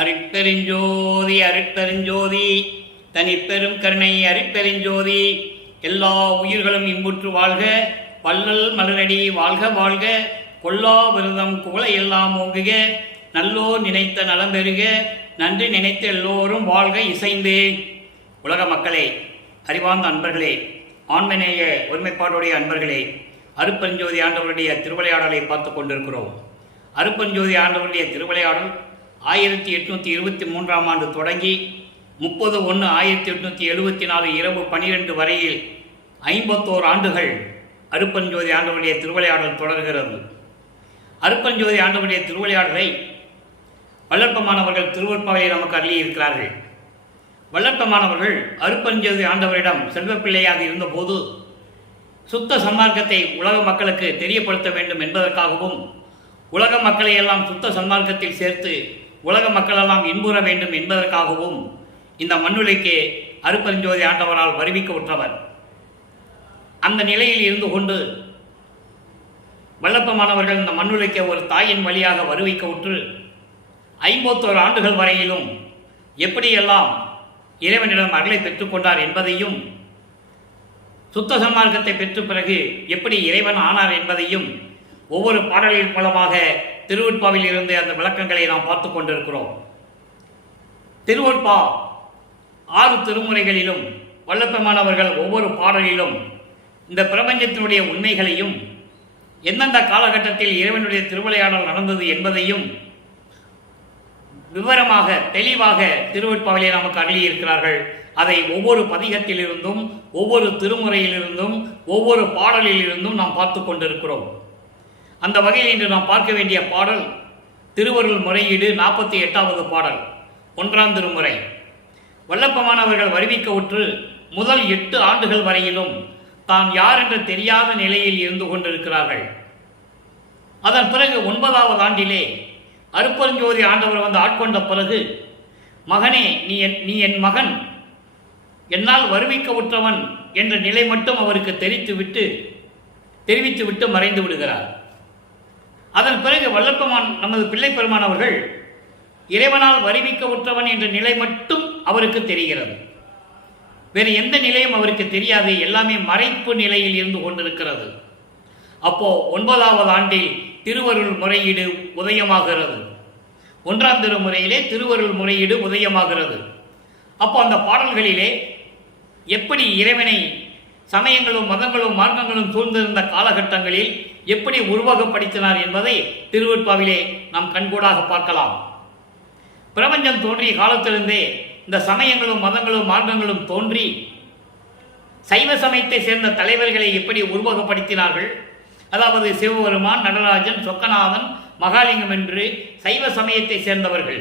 அருட்பெருஞ்சோதி அருட்பெருஞ்சோதி தனிப்பெரும் கருணை அருட்பெருஞ்சோதி. எல்லா உயிர்களும் இன்புற்று வாழ்க, வள்ளல் மலரடி வாழ்க வாழ்க, கொல்லா விரதம் குவளை எல்லாம் ஓங்குக, நல்லோர் நினைத்த நலம் பெறுக, நன்றி நினைத்த எல்லோரும் வாழ்க இசைந்து. உலக மக்களே, அறிவார்ந்த அன்பர்களே, ஆண்மநேய ஒருமைப்பாடுடைய அன்பர்களே, அருட்பெருஞ்சோதி ஆண்டவருடைய திருவிளையாடலை பார்த்து கொண்டிருக்கிறோம். அருட்பெருஞ்சோதி ஆண்டவருடைய திருவிளையாடல் 1823ஆம் ஆண்டு தொடங்கி 30/1/1874 இரவு 12 வரையில் 51 ஆண்டுகள் அருட்பெருஞ்சோதி ஆண்டவருடைய திருவிளையாடல் தொடர்கிறது. அருட்பெருஞ்சோதி ஆண்டவருடைய திருவிளையாடலை வல்லற்பமானவர்கள் திருவருட்பாவை நமக்கு அருளி இருக்கிறார்கள். வல்லற்பமானவர்கள் அருட்பெருஞ்சோதி ஆண்டவரிடம் செல்வப்பிள்ளையாக இருந்தபோது சுத்த சன்மார்க்கத்தை உலக மக்களுக்கு தெரியப்படுத்த வேண்டும் என்பதற்காகவும், உலக மக்களை எல்லாம் சுத்த சன்மார்க்கத்தில் சேர்த்து உலக மக்களெல்லாம் இன்புற வேண்டும் என்பதற்காகவும் இந்த மண்ணுலைக்கு அருட்பெருஞ்சோதி ஆண்டவரால் வருவிக்க உற்றவர். அந்த நிலையில் இருந்து கொண்டு வல்லப்பமானவர்கள் இந்த மண்ணுலைக்கு ஒரு தாயின் வழியாக வருவிக்க உற்று 51 ஆண்டுகள் வரையிலும் எப்படியெல்லாம் இறைவனிடம் அருளை பெற்றுக்கொண்டார் என்பதையும், சுத்த சன்மார்க்கத்தை பெற்ற பிறகு எப்படி இறைவன் ஆனார் என்பதையும் ஒவ்வொரு பாடலின் மூலமாக திருவருட்பாவில் இருந்து அந்த விளக்கங்களை நாம் பார்த்து கொண்டிருக்கிறோம். திருவருட்பா 6 திருமுறைகளிலும் வல்லப்பமானவர்கள் ஒவ்வொரு பாடலிலும் இந்த பிரபஞ்சத்தினுடைய உண்மைகளையும், எந்தெந்த காலகட்டத்தில் இறைவனுடைய திருவிளையாடல் நடந்தது என்பதையும் விவரமாக தெளிவாக திருவருட்பாவிலே நமக்கு அருளியிருக்கிறார்கள். அதை ஒவ்வொரு பதிகத்திலிருந்தும், ஒவ்வொரு திருமுறையிலிருந்தும், ஒவ்வொரு பாடலிலிருந்தும் நாம் பார்த்து கொண்டிருக்கிறோம். அந்த வகையில் இன்று நாம் பார்க்க வேண்டிய பாடல் திருவருள் முறையீடு 48வது பாடல், 1ஆம் திருமுறை. வல்லப்பமானவர்கள் வருவிக்க உற்று முதல் 8 ஆண்டுகள் வரையிலும் தான் யார் என்று தெரியாத நிலையில் இருந்து கொண்டிருக்கிறார்கள். அதன் பிறகு 9வது ஆண்டிலே அருட்பெருஞ்சோதி ஆண்டவர் வந்து ஆட்கொண்ட பிறகு, மகனே நீ என் மகன், என்னால் வருவிக்க உற்றவன் என்ற நிலை மட்டும் அவருக்கு தெரிவித்துவிட்டு மறைந்து விடுகிறார். அதன் பிறகு வல்லப்பமான் நமது பிள்ளை பெருமானவர்கள் இறைவனால் வருவிக்க உற்றவன் என்ற நிலை மட்டும் அவருக்கு தெரிகிறது. வேறு எந்த நிலையும் அவருக்கு தெரியாது. எல்லாமே மறைப்பு நிலையில் இருந்து கொண்டிருக்கிறது. அப்போ 9வது ஆண்டில் திருவருள் முறையீடு உதயமாகிறது. 1ஆம் திருமுறையிலே திருவருள் முறையீடு உதயமாகிறது. அப்போ அந்த பாடல்களிலே எப்படி இறைவனை சமயங்களும் மதங்களும் மார்க்கங்களும் சூழ்ந்திருந்த காலகட்டங்களில் எப்படி உருவகப்படுத்தினார் என்பதை திருவருட்பாவிலே நாம் கண்கூடாக பார்க்கலாம். பிரபஞ்சம் தோன்றிய காலத்திலிருந்தே இந்த சமயங்களும் மதங்களும் மார்க்கங்களும் தோன்றி சைவ சமயத்தை சேர்ந்த தலைவர்களை எப்படி உருவகப்படுத்தினார்கள், அதாவது சிவபெருமான், நடராஜன், சொக்கநாதன், மகாலிங்கம் என்று சைவ சமயத்தை சேர்ந்தவர்கள்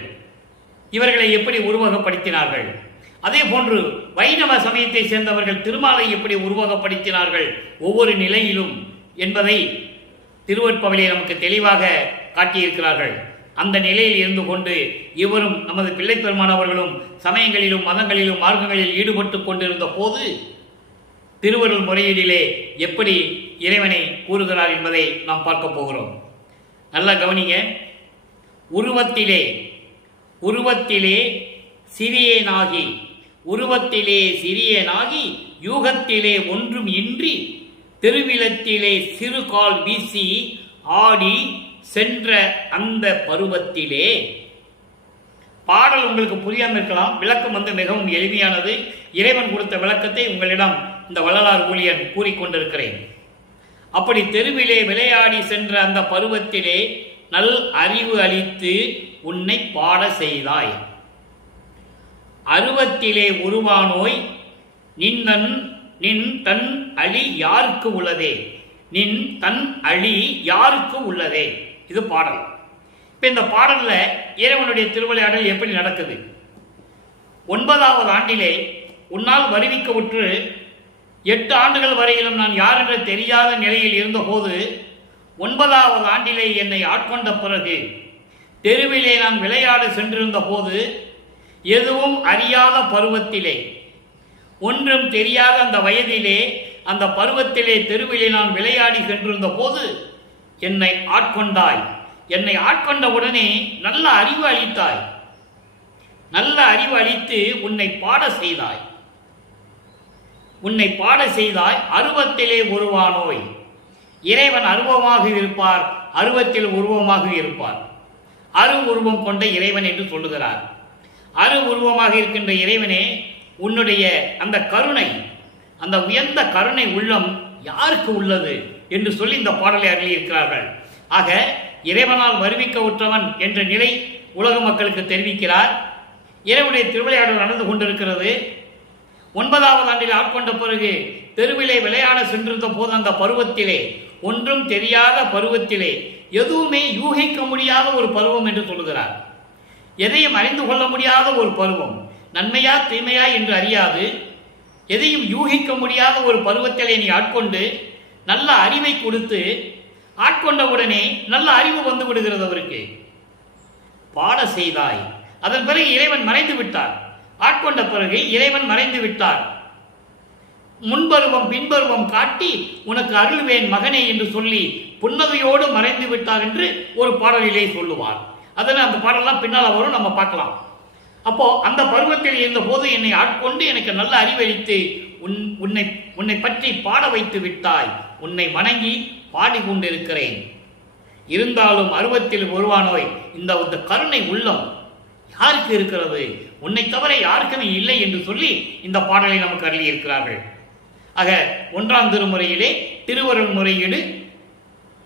இவர்களை எப்படி உருவகப்படுத்தினார்கள், அதே போன்று வைணவ சமயத்தை சேர்ந்தவர்கள் திருமாலை எப்படி உருவகப்படுத்தினார்கள் ஒவ்வொரு நிலையிலும் என்பதை திருவருட்பாவிலே நமக்கு தெளிவாக காட்டியிருக்கிறார்கள். அந்த நிலையில் இருந்து கொண்டு இவரும் நமது பிள்ளை பெருமானவர்களும் சமயங்களிலும் மதங்களிலும் மார்க்கங்களில் ஈடுபட்டு கொண்டிருந்த போது திருவருள் முறையீடிலே எப்படி இறைவனை கூறுகிறார் என்பதை நாம் பார்க்க போகிறோம். நல்லா கவனிங்க. உருவத்திலே சிறியனாகி யூகத்திலே ஒன்றும் இன்றி திருவிழத்திலே சிறுகால் வீசி ஆடி சென்ற அந்த பருவத்திலே. பாடல் உங்களுக்கு புரியாமல் இருக்கலாம். விளக்கம் மிகவும் எளிமையானது. இறைவன் கொடுத்த விளக்கத்தை உங்களிடம் இந்த வள்ளலார் ஊழியன் கூறிக்கொண்டிருக்கிறேன். அப்படி தெருவிலே விளையாடி சென்ற அந்த பருவத்திலே நல் அறிவு அளித்து உன்னை பாட செய்தாய். அருவத்திலே உருவானோய் நின் தன் அழி யாருக்கு உள்ளதே, நின் தன் அழி யாருக்கு உள்ளதே. இது பாடல். இப்ப இந்த பாடல்ல இறைவனுடைய திருவிளையாடல் எப்படி நடக்குது? 9வது ஆண்டிலே உன்னால் வருவிக்க உற்று 8 ஆண்டுகள் வரையிலும் நான் யார் என்று தெரியாத நிலையில் இருந்தபோது 9வது ஆண்டிலே என்னை ஆட்கொண்ட பிறகு தெருவிலே நான் விளையாட சென்றிருந்த போது, எதுவும் அறியாத பருவத்திலே, ஒன்றும் தெரியாத அந்த வயதிலே, அந்த பருவத்திலே தெருவிலே நான் விளையாடி சென்றிருந்த போது என்னை ஆட்கொண்டாய். என்னை ஆட்கொண்ட உடனே நல்ல அறிவு அளித்தாய். நல்ல அறிவு அளித்து உன்னை பாட செய்தாய் அருவத்திலே உருவானோய். இறைவன் அருவமாக இருப்பார், அருவத்தில் உருவமாக இருப்பார். அரு உருவம் கொண்ட இறைவன் என்று சொல்லுகிறார். அரு உருவமாக இருக்கின்ற இறைவனே, உன்னுடைய அந்த கருணை, அந்த உயர்ந்த கருணை உள்ளம் யாருக்கு உள்ளது என்று சொல்லி இந்த பாடலை அருளியிருக்கிறார்கள். ஆக இறைவனால் வருவிக்க உற்றவன் என்ற நிலை உலக மக்களுக்கு தெரிவிக்கிறார். இறைவனுடைய திருவிளையாடல் நடந்து கொண்டிருக்கிறது. 9வது ஆண்டில் ஆட்கொண்ட பிறகு தெருவிலே விளையாட சென்றிருந்த போது அந்த பருவத்திலே, ஒன்றும் தெரியாத பருவத்திலே, எதுவுமே யூகிக்க முடியாத ஒரு பருவம் என்று சொல்லுகிறார். எதையும் அறிந்து கொள்ள முடியாத ஒரு பருவம், நன்மையா தீமையா என்று அறியாது, எதையும் யூகிக்க முடியாத ஒரு பருவத்திலே நீ ஆட்கொண்டு நல்ல அறிவை கொடுத்து, ஆட்கொண்டவுடனே நல்ல அறிவு வந்து விடுகிறது அவருக்கு. பாட செய்தாய். அதன் பிறகு இறைவன் மறைந்து விட்டார். ஆட்கொண்ட பிறகு இறைவன் மறைந்து விட்டார். முன்பருவம் பின்பருவம் காட்டி உனக்கு அருள்வேன் மகனே என்று சொல்லி புன்னகையோடு மறைந்து விட்டார் என்று ஒரு பாடலிலே சொல்லுவார். அதனால் அந்த பாடலாம் பின்னால் வரும், நம்ம பார்க்கலாம். அப்போ அந்த பருவத்தில் இருந்த போது என்னை ஆட்கொண்டு எனக்கு நல்ல அறிவளித்து உன்னை பற்றி பாட வைத்து விட்டாய். உன்னை வணங்கி பாடிக்கொண்டிருக்கிறேன். இருந்தாலும் அருவத்தில் உருவானோய், இந்த கருணை உள்ளம் யாருக்கு இருக்கிறது? உன்னை தவிர யாருக்குமே இல்லை என்று சொல்லி இந்த பாடலை நமக்கு அருளி இருக்கிறார்கள். ஆக 1ஆம் திருமுறையிலே திருவருள் முறையீடு,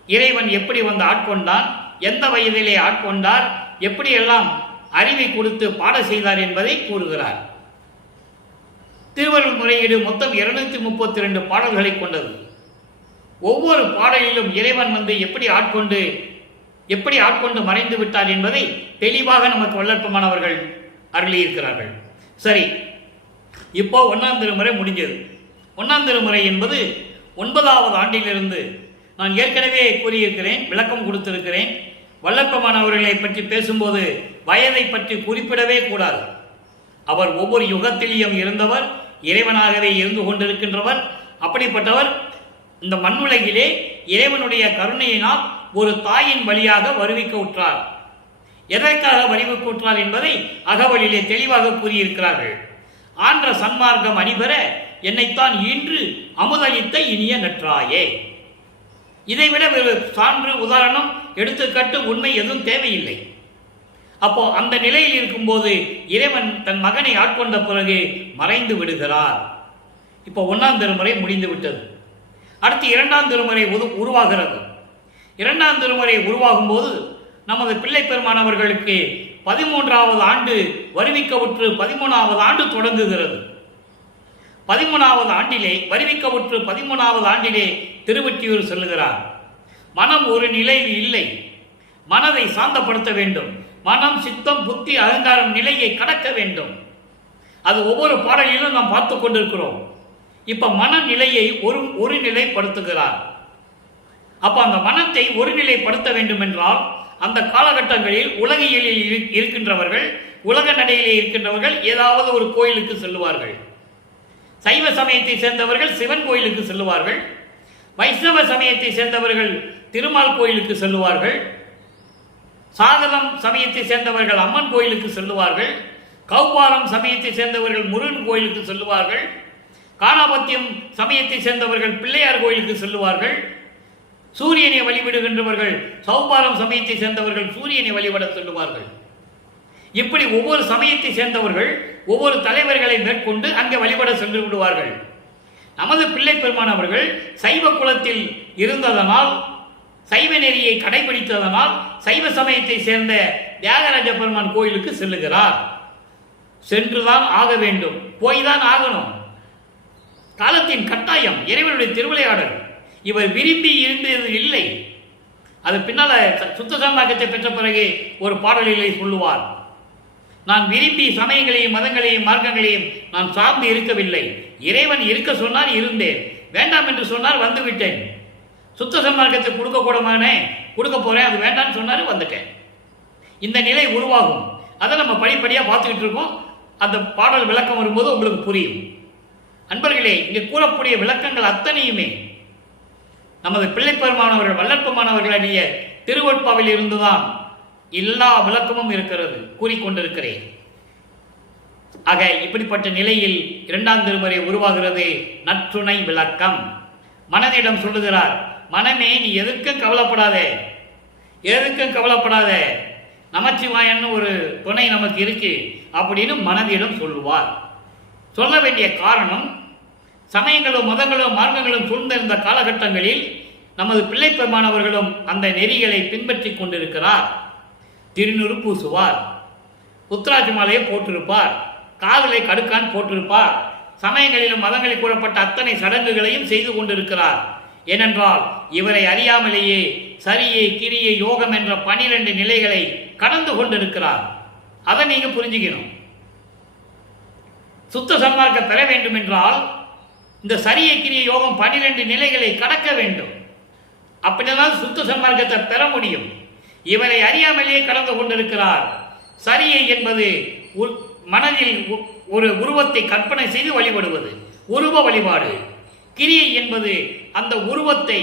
இறைவன் எப்படி வந்து ஆட்கொண்டான், எந்த வயதிலே ஆட்கொண்டார், எப்படியெல்லாம் அறிவை கொடுத்து பாட செய்தார் என்பதை கூறுகிறார். திருவருள் முறையீடு மொத்தம் 232 பாடல்களை கொண்டது. ஒவ்வொரு பாடலிலும் இறைவன் வந்து எப்படி ஆட்கொண்டு மறைந்து விட்டார் என்பதை தெளிவாக நமக்கு வல்லற்பமானவர்கள் அருளியிருக்கிறார்கள். சரி, இப்போ 1ஆம் திருமுறை முடிஞ்சது. 1ஆம் திருமுறை என்பது 9வது ஆண்டிலிருந்து, நான் ஏற்கனவே கூறியிருக்கிறேன், விளக்கம் கொடுத்திருக்கிறேன். வல்லற்பமானவர்களை பற்றி பேசும்போது வயதை பற்றி குறிப்பிடவே கூடாது. அவர் ஒவ்வொரு யுகத்திலேயும் இருந்தவர், இறைவனாகவே இருந்து கொண்டிருக்கின்றவர். அப்படிப்பட்டவர் இந்த மண்ணுலகிலே இறைவனுடைய கருணையினால் ஒரு தாயின் வழியாக வருவிக்க உற்றார். எதற்காக வருவிக்க உற்றார் என்பதை அகவலிலே தெளிவாக கூறியிருக்கிறார்கள். ஆன்ற சன்மார்க்கம் அணிபெற என்னைத்தான் ஈன்று அமுதளித்த இனிய நற்றாயே. இதைவிட ஒரு சான்று, உதாரணம், எடுத்துக்காட்டு, உண்மை எதுவும் தேவையில்லை. அப்போ அந்த நிலையில் இருக்கும்போது இறைவன் தன் மகனை ஆட்கொண்ட பிறகு மறைந்து விடுகிறார். இப்போ 1ஆம் திருமுறை முடிந்து விட்டது. அடுத்து 2ஆம் திருமுறை உருவாகிறது. 2ஆம் திருமுறை உருவாகும் போது நமது பிள்ளை பெருமானவர்களுக்கு 13வது ஆண்டு வருவிக்கவுற்று 13வது ஆண்டு தொடங்குகிறது. 13வது ஆண்டிலே வருவிக்கவுற்று 13வது ஆண்டிலே திருவொற்றியூர் செல்லுகிறார். மனம் ஒரு நிலையில் இல்லை, மனதை சாந்தப்படுத்த வேண்டும். மனம், சித்தம், புத்தி, அகங்காரம் நிலையை கடக்க வேண்டும். அது ஒவ்வொரு பாடலிலும் நாம் பார்த்து கொண்டிருக்கிறோம். இப்ப மனநிலையை ஒரு நிலைப்படுத்துகிறார். அப்ப அந்த மனத்தை ஒருநிலைப்படுத்த வேண்டும் என்றால் அந்த காலகட்டங்களில் உலகியலில் இருக்கின்றவர்கள், உலக நடையிலே இருக்கின்றவர்கள் ஏதாவது ஒரு கோயிலுக்கு செல்லுவார்கள். சைவ சமயத்தை சேர்ந்தவர்கள் சிவன் கோயிலுக்கு செல்லுவார்கள். வைஷ்ணவ சமயத்தை சேர்ந்தவர்கள் திருமால் கோயிலுக்கு செல்லுவார்கள். சாதனம் சமயத்தை சேர்ந்தவர்கள் அம்மன் கோயிலுக்கு செல்லுவார்கள். கௌபாரம் சமயத்தை சேர்ந்தவர்கள் முருகன் கோயிலுக்கு செல்லுவார்கள். காணாபத்தியம் சமயத்தை சேர்ந்தவர்கள் பிள்ளையார் கோயிலுக்கு செல்லுவார்கள். சூரியனை வழிபடுகின்றவர்கள் சௌபாரம் சமயத்தை சேர்ந்தவர்கள் சூரியனை வழிபட செல்லுவார்கள். இப்படி ஒவ்வொரு சமயத்தை சேர்ந்தவர்கள் ஒவ்வொரு தலைவர்களை மேற்கொண்டு அங்கே வழிபட சென்று விடுவார்கள். நமது பிள்ளை பெருமானவர்கள் சைவ குலத்தில் இருந்ததனால், சைவ நெறியை கடைபிடித்ததனால் சைவ சமயத்தை சேர்ந்த தியாகராஜ பெருமான் கோயிலுக்கு செல்லுகிறார். சென்றுதான் ஆக வேண்டும், போய்தான் ஆகணும். காலத்தின் கட்டாயம், இறைவனுடைய திருவிளையாடல். இவர் விரும்பி இருந்தது இல்லை. அது பின்னால சுத்த சன்மார்க்கத்தை பெற்ற பிறகு ஒரு பாடலிலே சொல்லுவார், நான் விரும்பி சமயங்களையும் மதங்களையும் மார்க்கங்களையும் நான் சார்ந்து இருக்கவில்லை. இறைவன் இருக்க சொன்னார், இருந்தேன். வேண்டாம் என்று சொன்னார், வந்துவிட்டேன். சுத்த சன்மார்க்கத்தை கொடுக்க கூடமானே, கொடுக்க போறேன், அது வேண்டாம்னு சொன்னாரு, வந்துட்டேன். இந்த நிலை உருவாகும். அதை நம்ம படிப்படியாக பார்த்துக்கிட்டு இருக்கோம். அந்த பாடல் விளக்கம் வரும்போது உங்களுக்கு புரியும். அன்பர்களே, இங்கே கூறக்கூடிய விளக்கங்கள் அத்தனையுமே நமது பிள்ளைப்பெருமானவர்கள் வல்லற்பமானவர்களுடைய திருவொட்பாவில் இருந்துதான் எல்லா விளக்கமும் இருக்கிறது, கூறிக்கொண்டிருக்கிறேன். ஆக இப்படிப்பட்ட நிலையில் இரண்டாம் திருமுறை உருவாகிறது நற்றுணை விளக்கம். மனதிடம் சொல்லுகிறார், மனமே நீ எதுக்கும் கவலைப்படாதே, எதுக்கும் கவலைப்படாதே, நமச்சிவாயன்னு ஒரு துணை நமக்கு இருக்கு அப்படின்னு மனதிடம் சொல்லுவார். சொல்ல வேண்டிய காரணம், சமயங்களும் மதங்களும் மார்க்கங்களும் சூழ்ந்திருந்த காலகட்டங்களில் நமது பிள்ளை பெருமானவர்களும் அந்த நெறிகளை பின்பற்றி கொண்டிருக்கிறார். திருநூறு பூசுவார், உத்ராட்சி மாலையை போட்டிருப்பார், காதலை கடுக்கான் போட்டிருப்பார், சமயங்களிலும் மதங்களில் கூறப்பட்ட அத்தனை சடங்குகளையும் செய்து கொண்டிருக்கிறார். ஏனென்றால் இவரை அறியாமலேயே சரியை கிரியை யோகம் என்ற 12 நிலைகளை கடந்து கொண்டிருக்கிறார். அதை நீங்க புரிஞ்சுக்கணும். சுத்த சன்மார்க்கம் பெற வேண்டும் என்றால் இந்த சரியை கிரியை யோகம் 12 நிலைகளை கடக்க வேண்டும். அப்படிதான் சுத்த சன்மார்க்கத்தை பெற முடியும். இவரை அறியாமலேயே கடந்து கொண்டிருக்கிறார். சரியை என்பது மனதில் ஒரு உருவத்தை கற்பனை செய்து வழிபடுவது, உருவ வழிபாடு. கிரியை என்பது அந்த உருவத்தை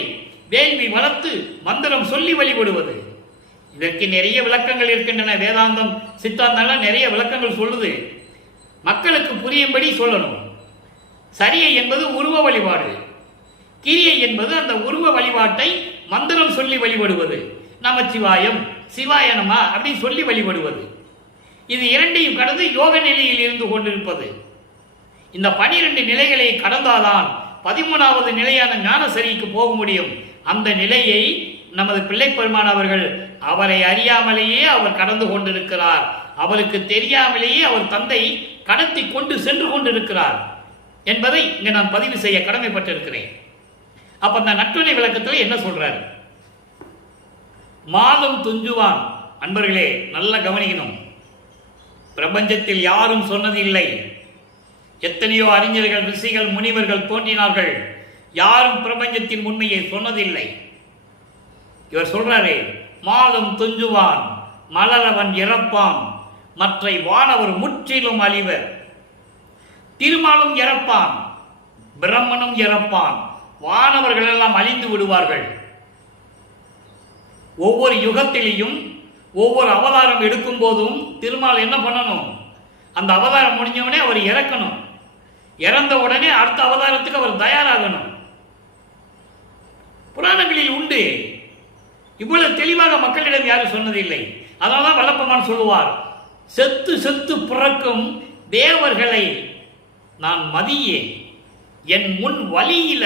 வேள்வி வளர்த்து மந்திரம் சொல்லி வழிபடுவது. இதற்கு நிறைய விளக்கங்கள் இருக்கின்றன. வேதாந்தம் சித்தாந்தம் நிறைய விளக்கங்கள் சொல்லுது. மக்களுக்கு புரியும்படி சொல்லணும். சரியை என்பது உருவ வழிபாடு, கிரியை என்பது அந்த உருவ வழிபாட்டை மந்திரம் சொல்லி வழிபடுவது. நமச்சிவாயம், சிவாயனமா அப்படி சொல்லி வழிபடுவது. இது இரண்டையும் கடந்து யோக நிலையில் இருந்து கொண்டிருப்பது. இந்த 12 நிலைகளை கடந்தால்தான் 13வது நிலையான ஞான சரிக்கு போக முடியும். அந்த நிலையை நமது பிள்ளை பெருமான் அவர்கள் அவரை அறியாமலேயே அவர் கடந்து கொண்டிருக்கிறார். அவருக்கு தெரியாமலேயே அவர் தந்தை கடத்தி கொண்டு சென்று கொண்டிருக்கிறார் என்பதை இங்க நான் பதிவு செய்ய கடமைப்பட்டிருக்கிறேன். அப்ப அந்த நற்றுணை விளக்கத்தில் என்ன சொல்றாரு? மாலும் துஞ்சுவான். அன்பர்களே நல்லா கவனிக்கணும். பிரபஞ்சத்தில் யாரும் சொன்னதில்லை. எத்தனையோ அறிஞர்கள், ரிஷிகள், முனிவர்கள் தோன்றினார்கள். யாரும் பிரபஞ்சத்தின் உண்மையை சொன்னதில்லை. இவர் சொல்றாரே, மாலும் துஞ்சுவான், மலரவன் இறப்பான், மற்றை வானவர் முற்றிலும் அழிவர். திருமாலும் இறப்பான், பிரம்மனும் இறப்பான், வானவர்கள் எல்லாம் அழிந்து விடுவார்கள். ஒவ்வொரு யுகத்திலையும் ஒவ்வொரு அவதாரம் எடுக்கும் போதும் திருமால் என்ன பண்ணணும்? அந்த அவதாரம் முடிஞ்சவுடனே அவர் இறக்கணும். இறந்த உடனே அடுத்த அவதாரத்துக்கு அவர் தயாராகணும். புராணங்களில் உண்டு. இவ்வளவு தெளிவாக மக்களிடம் யாரும் சொன்னதில்லை. அதனால்தான் வல்லப்பெருமான் சொல்லுவார், செத்து செத்து பிறக்கும் தேவர்களை நான் மதியேன், என் முன் வழியில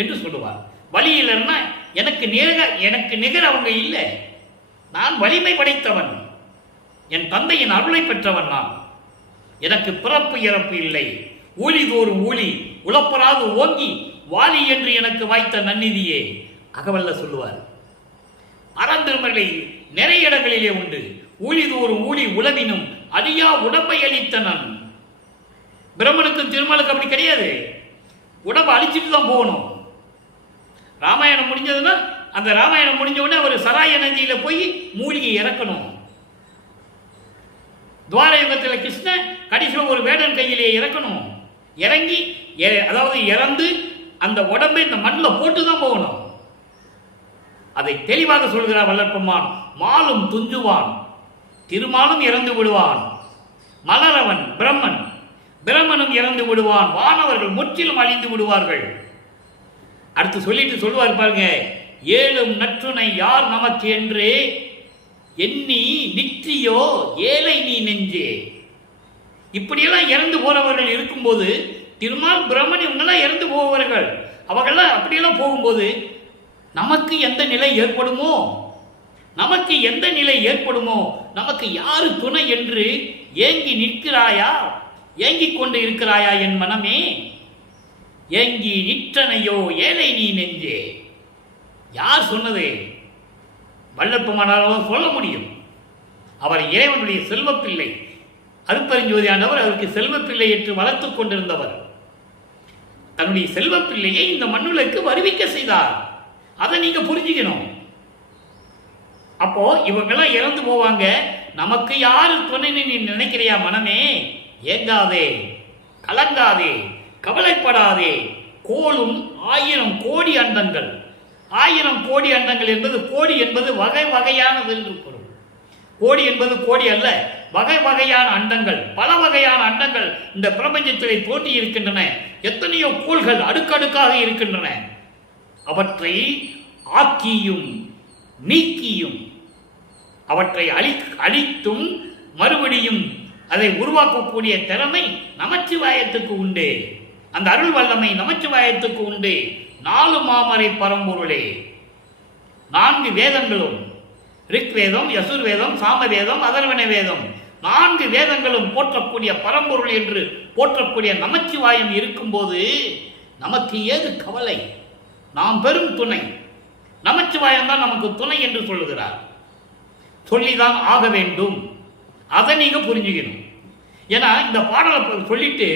என்று சொல்லுவார். வழியிலன்னா எனக்கு நிகர் அவங்க இல்லை. நான் வலிமை படைத்தவன், என் தந்தையின் அருளை பெற்றவன். நான் எனக்கு பிறப்பு இறப்பு இல்லை. ஊழி தோறும் ஊழி உழப்பராது ஓங்கி வாலி என்று எனக்கு வாய்த்த நன்னிதியே அகவல்ல சொல்லுவார். அறந்திருமலை நிறைய இடங்களிலே உண்டு. ஊழி தோறும் ஊழி உளவினும் அழியா உடம்பை அளித்த நான். பிரம்மனுக்கும் திருமலுக்கு அப்படி கிடையாது. உடம்பை அழிச்சிட்டு தான் போகணும். ராமாயணம் முடிஞ்சதுன்னா அந்த ராமாயணம் முடிஞ்ச உடனே அவர் சராய நதியில போய் மூலிகை இறக்கணும். துவார யுகத்தில் கிருஷ்ணன் கடைசியில் ஒரு வேடன் கையிலே இறக்கணும். இறங்கி அதாவது இறந்து அந்த உடம்பை இந்த மண்ணில் போட்டு தான் போகணும். அதை தெளிவாக சொல்கிறார் வல்லற்பெருமான். மாலும் துஞ்சுவான், திருமாலும் இறந்து விடுவான். மலரவன் பிரம்மன், பிரம்மனும் இறந்து விடுவான். வானவர்கள் முற்றிலும் அழிந்து விடுவார்கள். அடுத்து சொல்லிட்டு சொல்லுவார் பாருங்க, ஏழும் நற்றுணை யார் நமக்கு என்று எண்ணி நிற்றியோ ஏழை நீ நெஞ்சே. இப்படியெல்லாம் இறந்து போறவர்கள் இருக்கும்போது, திருமால் பிரம்மன் இவங்கெல்லாம் இறந்து போவர்கள், அவர்கள்லாம் அப்படியெல்லாம் போகும்போது நமக்கு எந்த நிலை ஏற்படுமோ, நமக்கு எந்த நிலை ஏற்படுமோ, நமக்கு யாரு துணை என்று ஏங்கி நிற்கிறாயா, ஏங்கிக் கொண்டு இருக்கிறாயா என் மனமே? ஏங்கி நிற்றனையோ ஏழை நீ நெஞ்சே. யார் சொன்னது? வல்லப்பெருமானார் சொல்ல முடியும். அவர் இறைவனுடைய செல்வப்பிள்ளை. அருட்பெருஞ்சோதி ஆண்டவர் அவருக்கு செல்வப்பிள்ளை என்று வளர்த்துக் கொண்டிருந்தவர். தன்னுடைய செல்வப்பிள்ளையை இந்த மண்ணுலக்கு வருவிக்க செய்தார். அதை நீங்க புரிஞ்சுக்கணும். அப்போ இவங்கெல்லாம் இறந்து போவாங்க, நமக்கு யாரு துணைன்னு நீ நினைக்கிறியா மனமே? ஏங்காதே, கலங்காதே, கவலைப்படாதே. கோளும் 1000 கோடி அண்டங்கள். 1000 கோடி அண்டங்கள் என்பது, கோடி என்பது வகை வகையானது என்று பொருள். கோடி என்பது கோடி அல்ல, வகை வகையான அண்டங்கள், பல வகையான அண்டங்கள் இந்த பிரபஞ்சத்திலே தோன்றி இருக்கின்றன. எத்தனையோ கோள்கள் அடுக்கடுக்காக இருக்கின்றன. அவற்றை ஆக்கியும் நீக்கியும் அவற்றை அழித்தும் மறுபடியும் அதை உருவாக்கக்கூடிய திறமை நமச்சிவாயத்துக்கு உண்டு. அந்த அருள் வல்லமை நமச்சிவாயத்துக்கு உண்டு. 4 மாமரை பரம்பொருளே, 4 வேதங்களும், ரிக்வேதம், யசுர்வேதம், சாமவேதம், அதர்வண வேதம், 4 வேதங்களும் போற்றக்கூடிய பரம்பொருள் என்று போற்றக்கூடிய நமச்சிவாயம் இருக்கும்போது நமக்கு ஏது கவலை? நாம் பெரும் துணை. நமச்சிவாயம் தான் நமக்கு துணை என்று சொல்லுகிறார். சொல்லிதான் ஆக வேண்டும். அதை நீங்க புரிஞ்சுக்கணும். ஏன்னா இந்த பாடலை சொல்லிட்டு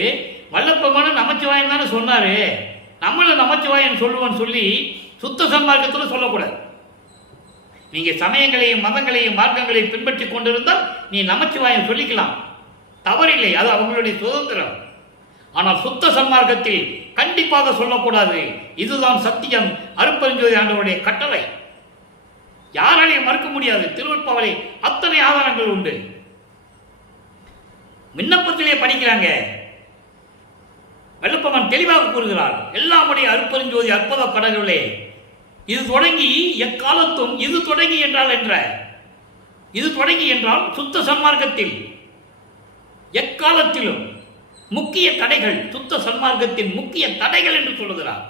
வல்லப்பமான நமச்சிவாயம் தானே சொன்னாரு, நம்மளும் நமச்சிவாயம் சொல்லுவோன்னு சொல்லி சுத்த சன்மார்க்கத்தில் சொல்லக்கூடாது. நீங்க சமயங்களையும் மதங்களையும் மார்க்கங்களையும் பின்பற்றி கொண்டிருந்தால் நீ நமச்சிவாயம் சொல்லிக்கலாம், தவறில்லை, அது அவங்களுடைய சுதந்திரம். ஆனால் சுத்த சன்மார்க்கத்தில் கண்டிப்பாக சொல்லக்கூடாது. இதுதான் சத்தியம், அருட்பெருஞ்சோதி ஆண்டவருடைய கட்டளை. யாராலையும் மறுக்க முடியாது. திருவருட்பாவிலே அத்தனை ஆதாரங்கள் உண்டு. விண்ணப்பத்திலே படிக்கிறாங்க, வல்லப்பமான் தெளிவாக கூறுகிறார், எல்லாமுடைய அருட்பெருஞ்சோதி அற்புத கடவுளே, இது தொடங்கி எக்காலத்தும், இது தொடங்கி என்றால் என்ற, இது தொடங்கி என்றால் சுத்த சன்மார்க்கத்தில் எக்காலத்திலும் முக்கிய தடைகள், சுத்த சன்மார்க்கத்தின் முக்கிய தடைகள் என்று சொல்லுகிறார்.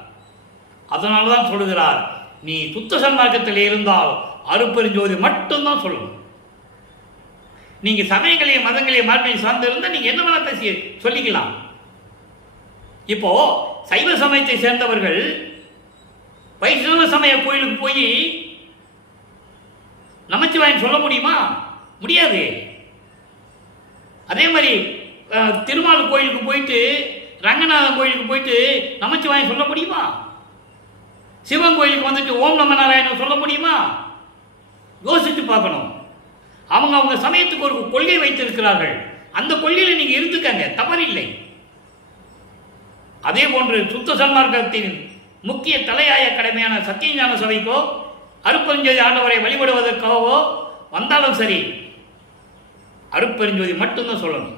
அதனால்தான் சொல்லுகிறார், நீ சுத்த சன்மார்க்கத்தில் இருந்தால் அருட்பெருஞ்சோதி மட்டும்தான் சொல்லணும். நீங்க சமயங்களையும் மதங்களையும் மார்க்கங்களையும் சார்ந்து இருந்தால் நீங்க என்ன வேணா பேசி சொல்லிக்கலாம். இப்போ சைவ சமயத்தை சேர்ந்தவர்கள் வைஷ்ணவ சமய கோயிலுக்கு போய் நமச்சிவாயம் சொல்ல முடியுமா? முடியாது. அதே மாதிரி திருமால் கோயிலுக்கு போயிட்டு, ரங்கநாதன் கோயிலுக்கு போயிட்டு நமச்சிவாயம் சொல்ல முடியுமா? சிவன் கோயிலுக்கு வந்துட்டு ஓம் நம நாராயணன் சொல்ல முடியுமா? யோசித்து பார்க்கணும். அவங்க சமயத்துக்கு ஒரு கொள்கை வைத்திருக்கிறார்கள். அந்த கொள்கையில் நீங்க இருந்துக்கங்க, தவறில்லை. அதே போன்று சுத்த சன்மார்க்கத்தின் முக்கிய தலையாய கடமையான சத்தியஞான சபைக்கோ அருட்பெருஞ்சோதி ஆண்டவரை வழிபடுவதற்காகவோ வந்தாலும் சரி, அருட்பெருஞ்சோதி மட்டும்தான் சொல்லணும்.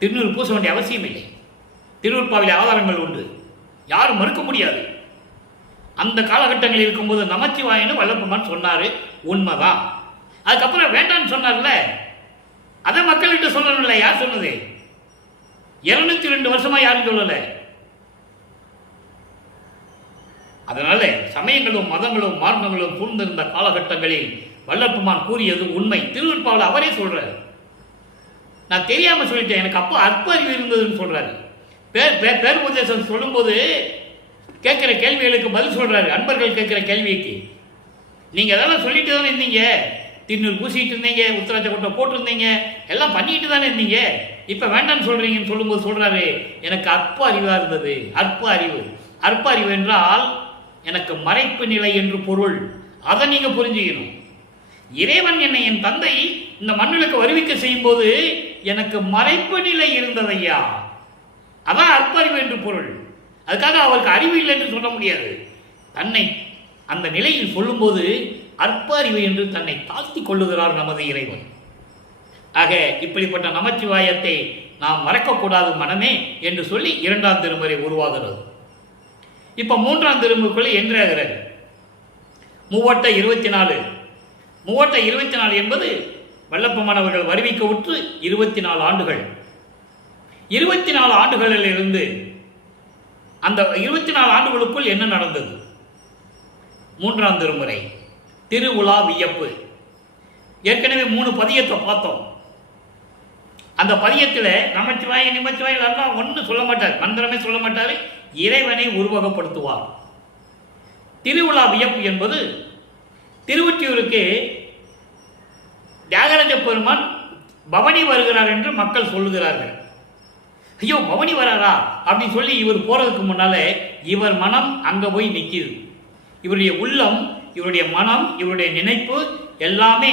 திருநூறு பூச வேண்டிய அவசியம் இல்லை. திருவருட்பாவிலே ஆதாரங்கள் உண்டு, யாரும் மறுக்க முடியாது. அந்த காலகட்டங்களில் இருக்கும்போது நமச்சிவாயன்னு வல்லப்பமான் சொன்னாரு, உண்மைதான். அதுக்கப்புறம் வேண்டான்னு சொன்னார்ல, அதை மக்கள்கிட்ட சொல்லணும்ல. யார் சொன்னது? 202 வருஷமா யாரும் சொல்லல. அதனால சமயங்களும் மதங்களும் மார்க்கங்களும் சூழ்ந்திருந்த காலகட்டங்களில் வல்லப்பமான் கூறியது உண்மை. திருவருட்பாவில் அவரே சொல்றாரு. நான் தெரியாம சொல்லிட்டேன், எனக்கு அப்போ அற்ப அறிவு இருந்ததுன்னு சொல்றாரு. பேர் உபதேசம் சொல்லும்போது கேட்கிற கேள்விகளுக்கு பதில் சொல்றாரு. அன்பர்கள் கேட்கிற கேள்விக்கு நீங்க அதெல்லாம் சொல்லிட்டு தானே இருந்தீங்க, திருநூறு பூசிட்டு இருந்தீங்க, உத்தராட்ச கொட்டை போட்டிருந்தீங்க, எல்லாம் பண்ணிட்டு தானே இருந்தீங்க, இப்ப வேண்டாம்னு சொல்றீங்கன்னு சொல்லும்போது சொல்றாரு, எனக்கு அற்ப அறிவா இருந்தது. அற்ப அறிவு, அற்ப அறிவு என்றால் எனக்கு மறைப்பு நிலை என்று பொருள். அதை நீங்க புரிஞ்சுக்கணும். இறைவன் என்னை, என் தந்தை இந்த மண்ணுக்கு வருவிக்க செய்யும் போது எனக்கு மறைப்பு நிலை இருந்ததையா, அதான் அற்ப அறிவு என்று பொருள். அதுக்காக அவருக்கு அறிவு இல்லை என்று சொல்ல முடியாது. தன்னை அந்த நிலையில் சொல்லும்போது அற்ப அறிவு என்று தன்னை தாழ்த்தி கொள்ளுகிறார் நமது இறைவன். ஆக இப்படிப்பட்ட நமச்சிவாயத்தை நாம் மறக்கக்கூடாது மனமே என்று சொல்லி 2ஆம் திருமுறை உருவாகிறது. இப்ப 3ஆம் திருமுறைக்குள்ள என்றாகிறது மூவட்ட 24. மூவட்ட 24 என்பது வல்லப்பமானவர்கள் வருவிக்க உற்று 24 ஆண்டுகள். 24 ஆண்டுகளில் இருந்து அந்த 24 ஆண்டுகளுக்குள் என்ன நடந்தது? 3ஆம் திருமுறை திருவுலா வியப்பு. ஏற்கனவே 3 பதியத்தை பார்த்தோம். அந்த பதியத்தில் நமச்சிவாய நிமச்சிவாய எல்லாம் ஒன்றும் சொல்ல மாட்டார், மந்திரமே சொல்ல மாட்டார், இறைவனை உருவகப்படுத்துவார். திருவுலா வியப்பு என்பது திருவொற்றியூருக்கு தியாகராஜ பெருமான் பவனி வருகிறார் என்று மக்கள் சொல்லுகிறார்கள். ஐயோ பவனி வராரா அப்படின்னு சொல்லி இவர் போறதுக்கு முன்னாலே இவர் மனம் அங்க போய் நிற்கிது. இவருடைய உள்ளம், இவருடைய மனம், இவருடைய நினைப்பு எல்லாமே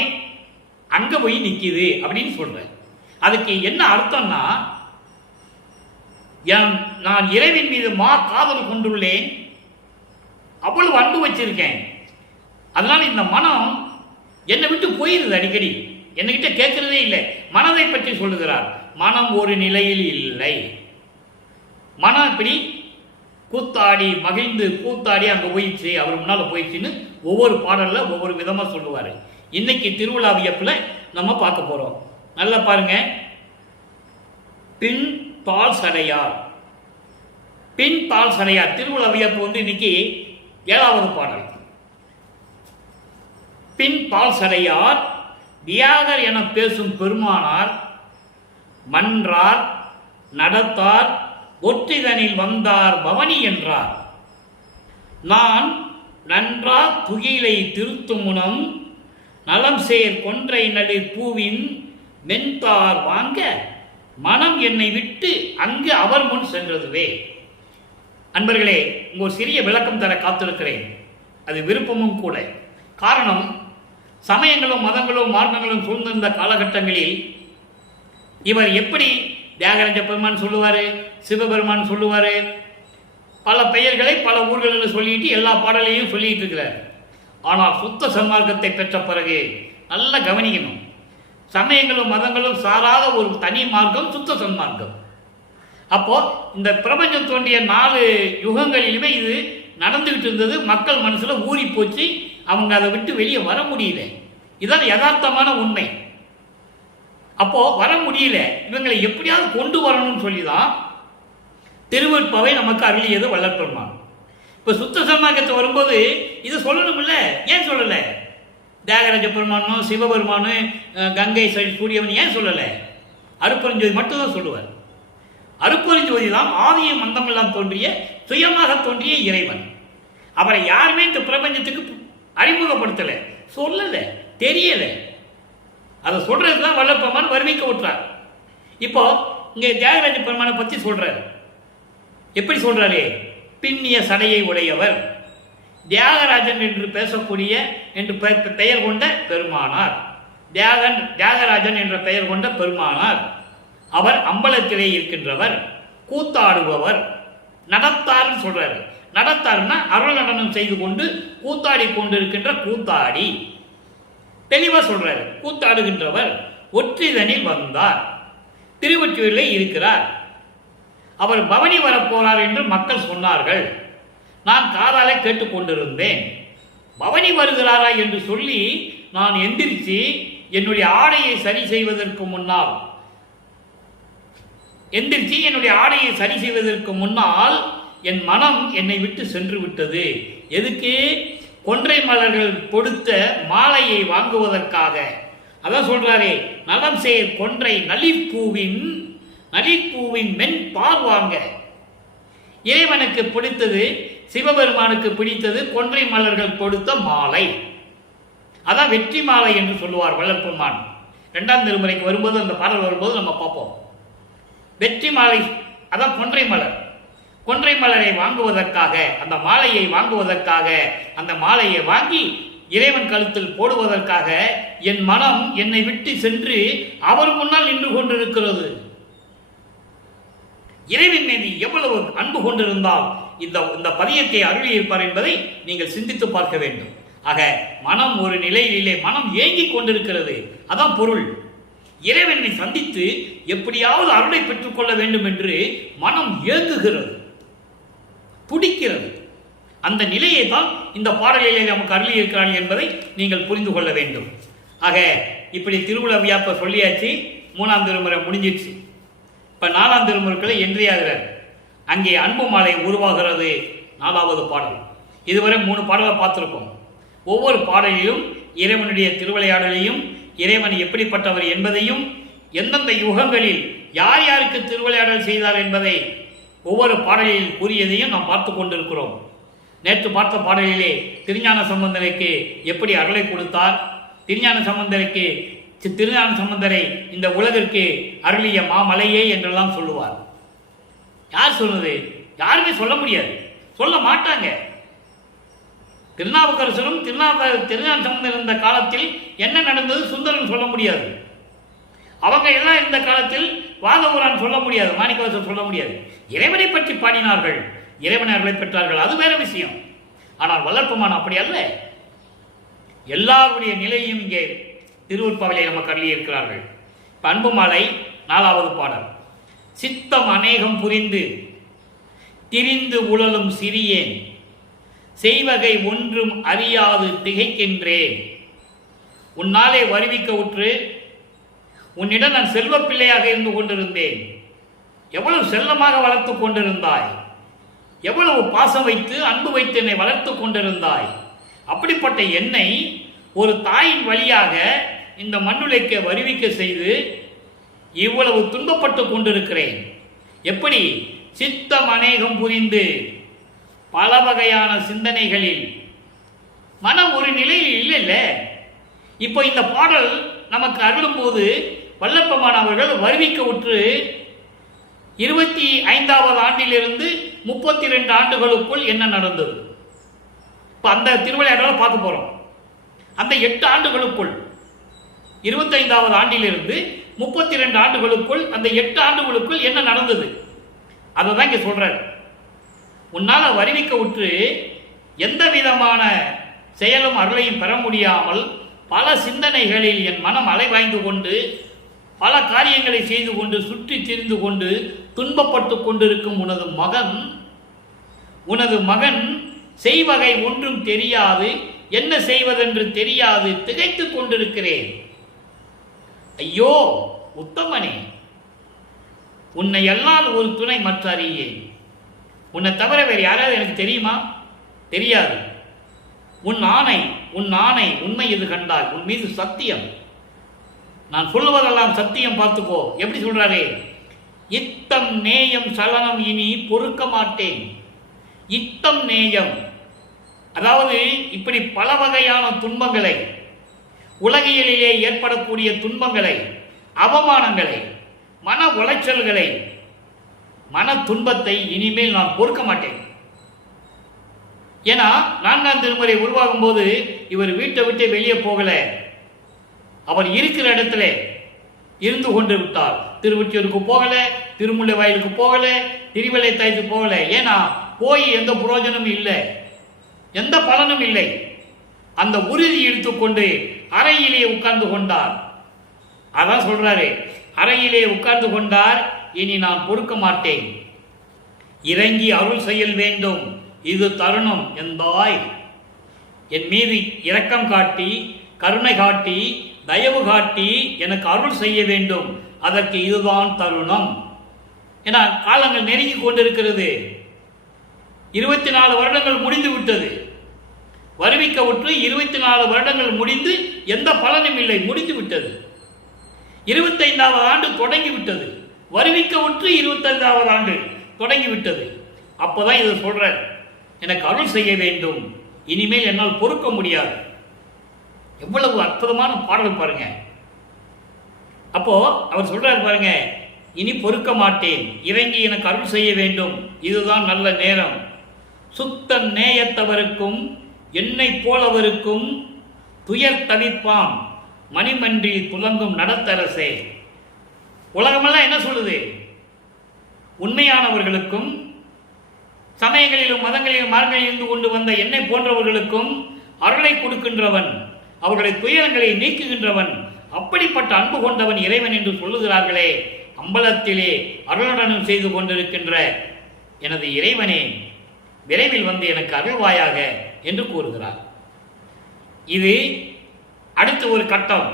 அங்க போய் நிற்கிது அப்படின்னு சொல்ற. அதுக்கு என்ன அர்த்தம்னா, நான் இறைவன் மீது காதல் கொண்டுள்ளேன், அவ்வளவு அன்பு வச்சிருக்கேன், அதனால இந்த மனம் என்னை விட்டு போயிருது அடிக்கடி, என்கிட்ட கேட்கறதே இல்லை. மனதை பற்றி சொல்லுகிறார். மனம் ஒரு நிலையில் இல்லை. மனம் இப்படி கூத்தாடி மகிழ்ந்து கூத்தாடி அங்கே போயிடுச்சு, அவர் முன்னால் போயிடுச்சுன்னு ஒவ்வொரு பாடலில் ஒவ்வொரு விதமாக சொல்லுவார். இன்னைக்கு திருவிழா வியப்பில் நம்ம பார்க்க போகிறோம். நல்லா பாருங்க. பின் பால் சடையார், பின் பால் சடையார் திருவிழா வியப்பு இன்னைக்கு 7வது பாடல். பின் பால் சடையார் வியாகர் என பேசும் பெருமானார் மன்றார் நடத்தார் ஒற்றிதனில் வந்தார் பவனி என்றார். நான் நன்றா துகிலை திருத்துமுனம் நலம் சேர் கொன்றை நடு பூவின் மென்தார் வாங்க மனம் என்னை விட்டு அங்கு அவர் முன் சென்றதுவே. அன்பர்களே, ஒரு சிறிய விளக்கம் தர காத்திருக்கிறேன். அது விருப்பமும் கூட. காரணம், சமயங்களும் மதங்களும் மார்க்கங்களும் சூழ்ந்திருந்த காலகட்டங்களில் இவர் எப்படி தியாகராஜ பெருமான் சொல்லுவார், சிவபெருமான் சொல்லுவார், பல பெயர்களை பல ஊர்களில் சொல்லிட்டு எல்லா பாடலையும் சொல்லிட்டு இருக்கிறார். ஆனால் சுத்த சன்மார்க்கத்தை பெற்ற பிறகு நல்லா கவனிக்கணும். சமயங்களும் மதங்களும் சாராத ஒரு தனி மார்க்கம் சுத்த சன்மார்க்கம். அப்போ இந்த பிரபஞ்சம் தோன்றிய 4 யுகங்களிலுமே இது நடந்துகிட்டு இருந்தது. மக்கள் மனசுல ஊறி போச்சு. அவங்க அதை விட்டு வெளியே வர முடியல. இதான் யதார்த்தமான உண்மை. அப்போ வர முடியல. இவங்களை எப்படியாவது கொண்டு வரணும்னு சொல்லிதான் திருவெட்பாவை நமக்கு அருளியது வள்ளற்பெருமான். இப்போ சுத்த சன்மார்க்கத்தை வரும்போது இதை சொல்லணும் இல்லை, ஏன் சொல்லலை? தியாகராஜ பெருமானும் சிவபெருமானும் கங்கை சூரியவன் ஏன் சொல்லலை? அருட்பெருஞ்சோதி மட்டும்தான் சொல்லுவார். அருட்பெருஞ்சோதி தான் ஆதியும் மந்தமெல்லாம் தோன்றிய சுயமாக தோன்றிய இறைவன். அவரை யாருமே இந்த பிரபஞ்சத்துக்கு அறிமுகப்படுத்தலை, சொல்லலை, தெரியலை. அதை சொல்றதுக்கு தான் வள்ளற்பெருமான் வருவிக்க விட்டார். இப்போ இங்கே தியாகராஜ பெருமானை பற்றி சொல்றாரு. எப்படி சொல்றாரு? பின்னிய சடையை உடையவர் தியாகராஜன் என்று பேசக்கூடிய என்று பெயர் கொண்ட பெருமானார். தியாகராஜன் என்ற பெயர் கொண்ட பெருமானார். அவர் அம்பலத்திலே இருக்கின்றவர், கூத்தாடுபவர், நடத்தார்னு சொல்றாரு. நடத்தார்னா அருள் நடனம் செய்து கொண்டு கூத்தாடி கொண்டிருக்கின்ற கூத்தாடி. தெளிவா சொல்றாரு. கூத்தாடுகின்றவர் ஒற்றிதனில் வந்தார், திருவொற்றியூரில் இருக்கிறார். அவர் பவனி வரப்போறார் என்று மக்கள் சொன்னார்கள். நான் காதால கேட்டுக்கொண்டிருந்தேன். பவனி வருகிறாரா என்று சொல்லி நான் எந்திரிச்சு என்னுடைய ஆடையை சரி செய்வதற்கு முன்னால் என் மனம் என்னை விட்டு சென்று விட்டது. எதுக்கு? கொன்றை மலர்கள் கொடுத்த மாலையை வாங்குவதற்காக. அதான் சொல்றாரே, நலம் சேர் கொன்றை நளிப்பூவின் மென் பால் வாங்க. இறைவனுக்கு பிடித்தது, சிவபெருமானுக்கு பிடித்தது கொன்றை மலர்கள் கொடுத்த மாலை. அதான் வெற்றி மாலை என்று சொல்லுவார் வள்ளற்பெருமான். 2ஆம் திருமுறைக்கு வரும்போது, அந்த பாடல் வரும்போது நம்ம பார்ப்போம். வெற்றி மாலை, அதான் கொன்றை மலரை வாங்குவதற்காக, அந்த மாலையை வாங்குவதற்காக, அந்த மாலையை வாங்கி இறைவன் கழுத்தில் போடுவதற்காக என் மனம் என்னை விட்டு சென்று அவர் முன்னால் நின்று கொண்டிருக்கிறது. இறைவன் மீது எவ்வளவு அன்பு கொண்டிருந்தால் இந்த பதியத்தை அருளியிருப்பார் என்பதை நீங்கள் சிந்தித்து பார்க்க வேண்டும். ஆக மனம் ஒரு நிலையிலே மனம் ஏங்கிக் கொண்டிருக்கிறது. அதான் பொருள். இறைவனை சந்தித்து எப்படியாவது அருளை பெற்றுக்கொள்ள வேண்டும் என்று மனம் ஏங்குகிறது, துடிக்கிறது. அந்த நிலையை தான் இந்த பாடலிலே நமக்கு அருளி இருக்கிறார்கள் என்பதை நீங்கள் புரிந்து கொள்ள வேண்டும். ஆக இப்படி திருவிழா வியாப்ப சொல்லியாச்சு. 3ஆம் திருமுறை முடிஞ்சிடுச்சு. இப்போ 4ஆம் திருமுறைகளை என்றியாகிறார். அங்கே அன்பு மாலை உருவாகிறது 4வது பாடல். இதுவரை 3 பாடலை பார்த்துருக்கோம். ஒவ்வொரு பாடலிலும் இறைவனுடைய திருவிளையாடலையும், இறைவன் எப்படிப்பட்டவர் என்பதையும், எந்தெந்த யுகங்களில் யார் யாருக்கு திருவிளையாடல் செய்தார் என்பதை ஒவ்வொரு பாடலில் கூறியதையும் நாம் பார்த்து கொண்டிருக்கிறோம். நேற்று பார்த்த பாடலிலே திருஞான சம்பந்தருக்கு எப்படி அருளை கொடுத்தார், திருஞான சம்பந்தரை இந்த உலகிற்கு அருளிய மாமலையே என்றெல்லாம் சொல்லுவார். யார் சொன்னது? யாருமே சொல்ல முடியாது, சொல்ல மாட்டாங்க. திருநாவுக்கரசரும் திருஞான சம்பந்தர் இருந்த காலத்தில் என்ன நடந்தது சுந்தரன் சொல்ல முடியாது. அவங்க எல்லாம் இந்த காலத்தில் வாதவூரான் சொல்ல முடியாது, மாணிக்கவாசகர் சொல்ல முடியாது. இறைவனை பற்றி பாடினார்கள், இறைவனை அருளை பெற்றார்கள், அது வேற விஷயம். ஆனால் வள்ளற்பெருமான் அப்படி அல்ல. எல்லாருடைய நிலையும் இங்கே திருவருட்பாவிலே நமக்கு அள்ளி இருக்கிறார்கள். அன்பு மாலை 4வது பாடல். சித்தம் அநேகம் புரிந்து திரிந்து உழலும் சிறியேன், செய்வகை ஒன்றும் அறியாது திகைக்கின்றேன். உன்னாலே வருவிக்க உற்று உன்னிடம் நான் செல்வ பிள்ளையாக இருந்து கொண்டிருந்தேன். எவ்வளவு செல்லமாக வளர்த்து கொண்டிருந்தாய், எவ்வளவு பாசம் வைத்து அன்பு வைத்து என்னை வளர்த்து கொண்டிருந்தாய். அப்படிப்பட்ட என்னை ஒரு தாயின் வழியாக இந்த மண்ணுலைக்கு வருவிக்க செய்து இவ்வளவு துன்பப்பட்டு கொண்டிருக்கிறேன். எப்படி? சித்தம் அநேகம் புரிந்து, பல வகையான சிந்தனைகளில் மனம் ஒரு நிலையில் இல்லைல்ல. இப்போ இந்த பாடல் நமக்கு அருளும் போது வல்லப்பெருமான் அவர்கள் வருவிக்க உற்று 25வது ஆண்டிலிருந்து 32 ஆண்டுகளுக்குள் என்ன நடந்தது, இப்போ அந்த திருவிளையாடலை பார்க்க போறோம். அந்த 8 ஆண்டுகளுக்குள் 25வது ஆண்டிலிருந்து 32 ஆண்டுகளுக்குள் அந்த 8 ஆண்டுகளுக்குள் என்ன நடந்தது அதை தான் இங்கே சொல்றாரு. உன்னால் வருவிக்க உற்று எந்த விதமான செயலும் அருளையும் பெற முடியாமல் பல சிந்தனைகளில் என் மனம் அலைவாய்ந்து கொண்டு பல காரியங்களை செய்து கொண்டு சுற்றி திரிந்து கொண்டு துன்பப்பட்டு கொண்டிருக்கும் உனது மகன் செய்வகை ஒன்றும் தெரியாது, என்ன செய்வதென்று தெரியாது திகைத்து கொண்டிருக்கிறேன். ஐயோ உத்தமனே, உன்னை அல்லாத ஒரு துணை மற்ற அறியேன். உன்னை தவிர வேறு யாராவது எனக்கு தெரியுமா? தெரியாது. உன் ஆணை உண்மை இது கண்டால் உன் மீது சத்தியம், நான் சொல்லுவதெல்லாம் சத்தியம், பார்த்துக்கோ. எப்படி சொல்றாரே, இத்தம் நேயம் சலனம் இனி பொறுக்க மாட்டேன். இத்தம் நேயம், அதாவது இப்படி பல வகையான துன்பங்களை, உலகியலிலே ஏற்படக்கூடிய துன்பங்களை, அவமானங்களை, மன உளைச்சல்களை, மன துன்பத்தை இனிமேல் நான் பொறுக்க மாட்டேன். ஏன்னா 4ஆம் திருமுறை உருவாகும் போது இவர் வீட்டை விட்டு வெளியே போகல, அவர் இருக்கிற இடத்துல இருந்து கொண்டு விட்டார். திருவொற்றியூருக்கு போகல, திருமுல்லை வாயிலுக்கு போகல, திருவிளைத்தாயத்துக்கு போகல. ஏன்னா போய் எந்த புரோஜனமும் இல்லை, எந்த பலனும் இல்லை. அந்த உறுதி எடுத்துக்கொண்டு அறையிலே உட்கார்ந்து கொண்டார். அதான் சொல்றாரு, அறையிலே உட்கார்ந்து கொண்டார். இனி நான் பொறுக்க மாட்டேன், இறங்கி அருள் செயல் வேண்டும், இது தருணம். எந்தாய் என் மீது இரக்கம் காட்டி, கருணை காட்டி, தயவு காட்டி எனக்கு அருள் செய்ய வேண்டும், அதற்கு இதுதான் தருணம். ஏன்னா காலங்கள் நெருங்கி கொண்டிருக்கிறது. 24 வருடங்கள் முடிந்து விட்டது. வருவிக்க உற்று 24 வருடங்கள் முடிந்து எந்த பலனும் இல்லை, முடிந்து விட்டது. 25வது ஆண்டு தொடங்கிவிட்டது. வருவிக்க உற்று 25வது ஆண்டு தொடங்கிவிட்டது. அப்போதான் இதை சொல்ற, எனக்கு அருள் செய்ய வேண்டும், இனிமேல் என்னால் பொறுக்க முடியாது. எவ்வளவு அற்புதமான பாடல் பாருங்க. அப்போ அவர் சொல்றாரு பாருங்க, இனி பொறுக்க மாட்டேன், இறங்கி எனக்கு அருள் செய்ய வேண்டும், இதுதான் நல்ல நேரம். சுத்த நேயத்தவருக்கும் என்னை போலவருக்கும் துயர் தவிப்பான் மணிமன்றி துலங்கும் நடத்தரசே. உலகமெல்லாம் என்ன சொல்லுது? உண்மையானவர்களுக்கும் சமயங்களிலும் மதங்களிலும் மார்களில் இருந்து கொண்டு வந்த என்னை போன்றவர்களுக்கும் அருளை கொடுக்கின்றவன், அவர்களை துயரங்களை நீக்குகின்றவன், அப்படிப்பட்ட அன்பு கொண்டவன் இறைவன் என்று சொல்லுகிறார்களே. அம்பலத்திலே அருளுடனும் செய்து கொண்டிருக்கின்ற எனது இறைவனே, விரைவில் வந்து எனக்கு அருள்வாயாக என்று கூறுகிறார். இது அடுத்த ஒரு கட்டம்.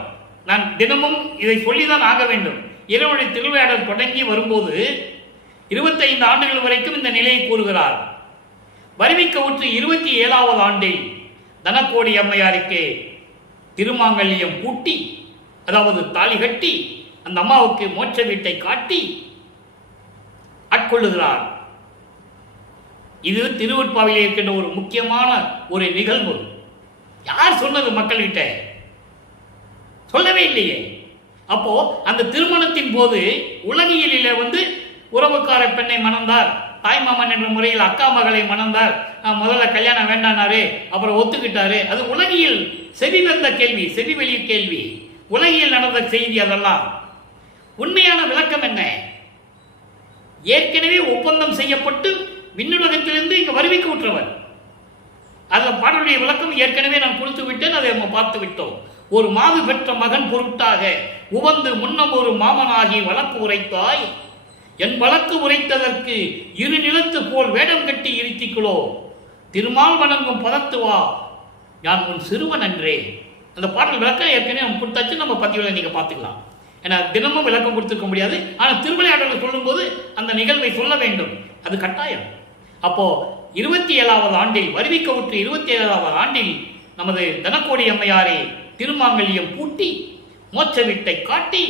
நான் தினமும் இதை சொல்லிதான் ஆக வேண்டும். இறைவனுடைய திருவிளையாடல் தொடங்கி வரும்போது 25 ஆண்டுகள் வரைக்கும் இந்த நிலையை கூறுகிறார். வருவிக்க உற்று 27வது ஆண்டில் தனக்கோடி அம்மையாருக்கு திருமாங்கல்யம் பூட்டி, அதாவது தாலி கட்டி, அந்த அம்மாவுக்கு மோட்ச வீட்டை காட்டி ஆட்கொள்ளுகிறார். இது திருவருட்பாவிலே இருக்கின்ற ஒரு முக்கியமான ஒரு நிகழ்வு. யார் சொன்னது? மக்கள்கிட்ட சொல்லவே இல்லையே. அப்போ அந்த திருமணத்தின் போது உலகியலிலே உறவுக்கார பெண்ணை மணந்தார், தாய்மாமன் என்ற முறையில் அக்கா மகளை மணந்தார். முதல்ல கல்யாணம் வேண்டானாரு, அப்புறம் ஒத்துக்கிட்டாரு. அது உலகியல் செவி வந்த கேள்வி, செவி வெளிய கேள்வி, உலகியல் நடந்த செய்தி. அதெல்லாம் உண்மையான விளக்கம் என்ன? ஏற்கனவே ஒப்பந்தம் செய்யப்பட்டு விண்ணுலகத்திலிருந்து இங்கு வருவிக்க உற்றவர். அதில் பாடலுடைய விளக்கம் ஏற்கனவே நான் கொடுத்து விட்டேன், அதை நம்ம பார்த்து விட்டோம். ஒரு மாது பெற்ற மகன் பொருட்டாக உவந்து முன்னம் ஒரு மாமனாகி வழக்கு உரைத்தாய், என் வழக்கு உரைத்ததற்கு இரு நிலத்து போல் வேடம் கட்டி இருத்திக்குளோ, திருமால் வணங்கும் பதத்து வா யான் உன் சிறுவன் அன்றே. அந்த பாடல் விளக்கம் ஏற்கனவே நம்ம கொடுத்தாச்சு, நம்ம பதிவில் நீங்கள் பார்த்துக்கலாம். ஏன்னா தினமும் விளக்கம் கொடுத்துருக்க முடியாது, ஆனால் திருவிளையாடலை சொல்லும்போது அந்த நிகழ்வை சொல்ல வேண்டும், அது கட்டாயம். அப்போ 27வது ஆண்டில் வருவிக்கவுற்று 27வது ஆண்டில் நமது தனக்கோடி அம்மையாரை திருமாங்கல்யம் பூட்டி மோட்ச வீட்டை காட்டி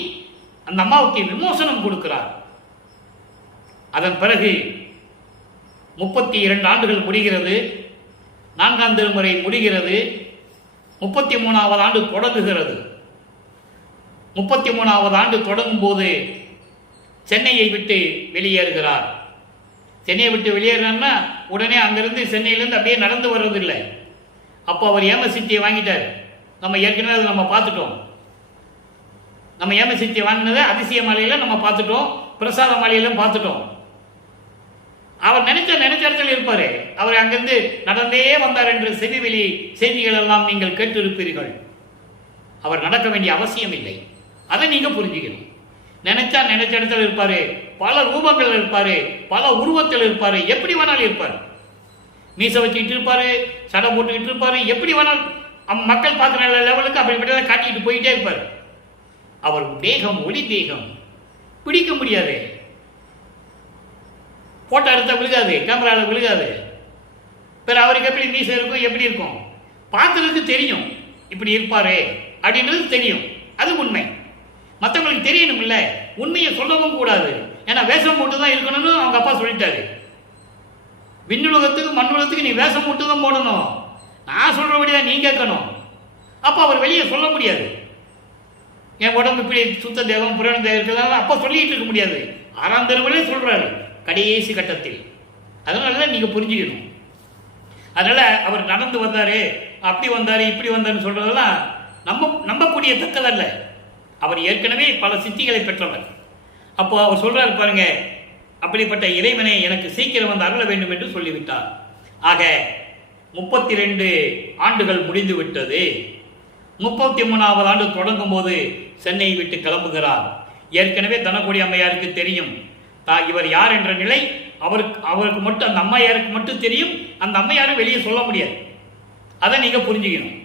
அந்த அம்மாவுக்கு விமோசனம் கொடுக்கிறார். அதன் பிறகு 32 ஆண்டுகள் முடிகிறது, 4ஆம் திருமுறை முடிகிறது, 33வது ஆண்டு தொடங்குகிறது. 33வது ஆண்டு தொடங்கும் போது சென்னையை விட்டு வெளியேறுகிறார். சென்னையை விட்டு வெளியேறினா உடனே அங்கிருந்து சென்னையிலேருந்து அப்படியே நடந்து வர்றதில்லை. அப்போ அவர் ஏமசித்தியை வாங்கிட்டார். நம்ம ஏற்கனவே அதை நம்ம பார்த்துட்டோம். நம்ம ஏமசித்தியை வாங்கினதை அதிசய மாலையில் நம்ம பார்த்துட்டோம், பிரசாத மாலையிலும் பார்த்துட்டோம். அவர் நினைச்ச இடத்துல இருப்பாரு. அவர் அங்கிருந்து நடந்தே வந்தார் என்று செவிவெளி செய்திகள் எல்லாம் நீங்கள் கேட்டிருப்பீர்கள். அவர் நடக்க வேண்டிய அவசியம் இல்லை, அதை நீங்க புரிஞ்சுக்கணும். நினைச்ச இடத்துல இருப்பாரு, பல ரூபங்கள் இருப்பாரு, பல உருவத்தில் இருப்பாரு, எப்படி வேணாலும் இருப்பாரு. மீசை வச்சுக்கிட்டு இருப்பாரு, சடை போட்டுக்கிட்டு இருப்பாரு, எப்படி வேணாலும் மக்கள் பார்க்குற லெவலுக்கு அப்படிப்பட்ட காட்டிக்கிட்டு போயிட்டே இருப்பாரு. அவர் தேகம் ஒளி தேகம், பிடிக்க முடியாது. போட்டோ எடுத்தா விழுகாது, கேமராவில் விழுகாது. பிற அவருக்கு எப்படி மீசை இருக்கும், எப்படி இருக்கும் பார்க்கறதுக்கு தெரியும், இப்படி இருப்பாரு அப்படின்றது தெரியும். அது உண்மை. மற்றவங்களுக்கு தெரியணும் இல்லை, உண்மையை சொல்லவும் கூடாது. ஏன்னா வேஷம் போட்டு தான் இருக்கணும்னு அவங்க அப்பா சொல்லிட்டாரு. விண்ணுலகத்துக்கு மண்ணுலகத்துக்கு நீ வேஷம் போட்டு தான் போடணும், நான் சொல்றபடிதான் நீ கேட்கணும். அப்போ அவர் வெளியே சொல்ல முடியாது. என் உடம்பு இப்படி சுத்த தேவம் புராண தேவம் அப்போ சொல்லிட்டு இருக்க முடியாது. 6ஆம் திருமுறையிலே சொல்றாரு கடைசி கட்டத்தில். அதனால நீங்க புரிஞ்சுக்கணும். அதனால அவர் நடந்து வந்தாரு, அப்படி வந்தாரு, இப்படி வந்தாருன்னு சொல்றதெல்லாம் நம்பக்கூடிய தக்கதல்ல. அவர் ஏற்கனவே பல சித்திகளை பெற்றவர். அப்போ அவர் சொல்றாரு பாருங்க, அப்படிப்பட்ட இறைவனை எனக்கு சீக்கிரம் வந்து அருள வேண்டும் என்று சொல்லிவிட்டார். ஆக 32 ஆண்டுகள் முடிந்து விட்டது. 33வது ஆண்டு தொடங்கும் போது சென்னையை விட்டு கிளம்புகிறார். ஏற்கனவே தனக்கோடி அம்மையாருக்கு தெரியும் இவர் யார் என்ற நிலை. அவருக்கு மட்டும், அந்த அம்மையாருக்கு மட்டும் தெரியும். அந்த அம்மையாரும் வெளியே சொல்ல முடியாது. அதை நீங்க புரிஞ்சுக்கணும்.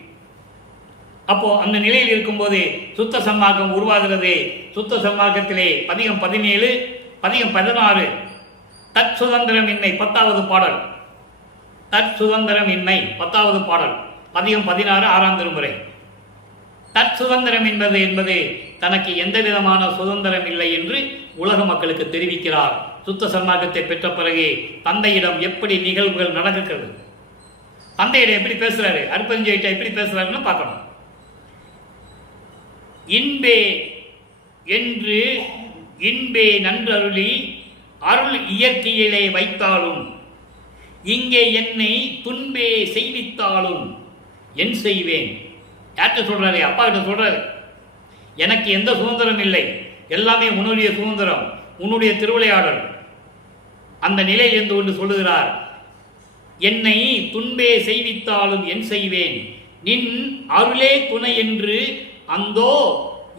அப்போ அந்த நிலையில் இருக்கும்போது சுத்த சன்மார்க்கம் உருவாகிறது. சுத்த சன்மார்க்கத்திலே பதிகம் 17, பதிகம் 16 தற் சுதந்திரமின்மை 10வது பாடல். தற் சுதந்திரமின்மை 10வது பாடல், பதிகம் 16 6ஆம் திருமுறை. தற் சுதந்திரம் என்பது தனக்கு எந்த விதமான சுதந்திரம் இல்லை என்று உலக மக்களுக்கு தெரிவிக்கிறார். சுத்த சன்மார்க்கத்தை பெற்ற பிறகு தந்தையிடம் எப்படி நிகழ்வுகள் நடக்கிறது, தந்தையிடம் எப்படி பேசுறாரு, அற்பஞ்சையிட்ட எப்படி பேசுறாருன்னு பார்க்கணும். இன்பே என்று இன்பே நன்றருளி அருள் இயற்கையிலே வைத்தாலும், இங்கே என்னை துன்பே செய்வித்தாலும் என் செய்வேன். யார்கிட்ட சொல்றாரு? அப்பா கிட்ட சொல்றாரு. எனக்கு எந்த சுதந்திரம் இல்லை, எல்லாமே உன்னுடைய சுதந்திரம், உன்னுடைய திருவிளையாடல். அந்த நிலையில் இருந்து கொண்டு சொல்லுகிறார், என்னை துன்பே செய்வித்தாலும் என் செய்வேன், நின் அருளே துணை என்று அந்தோ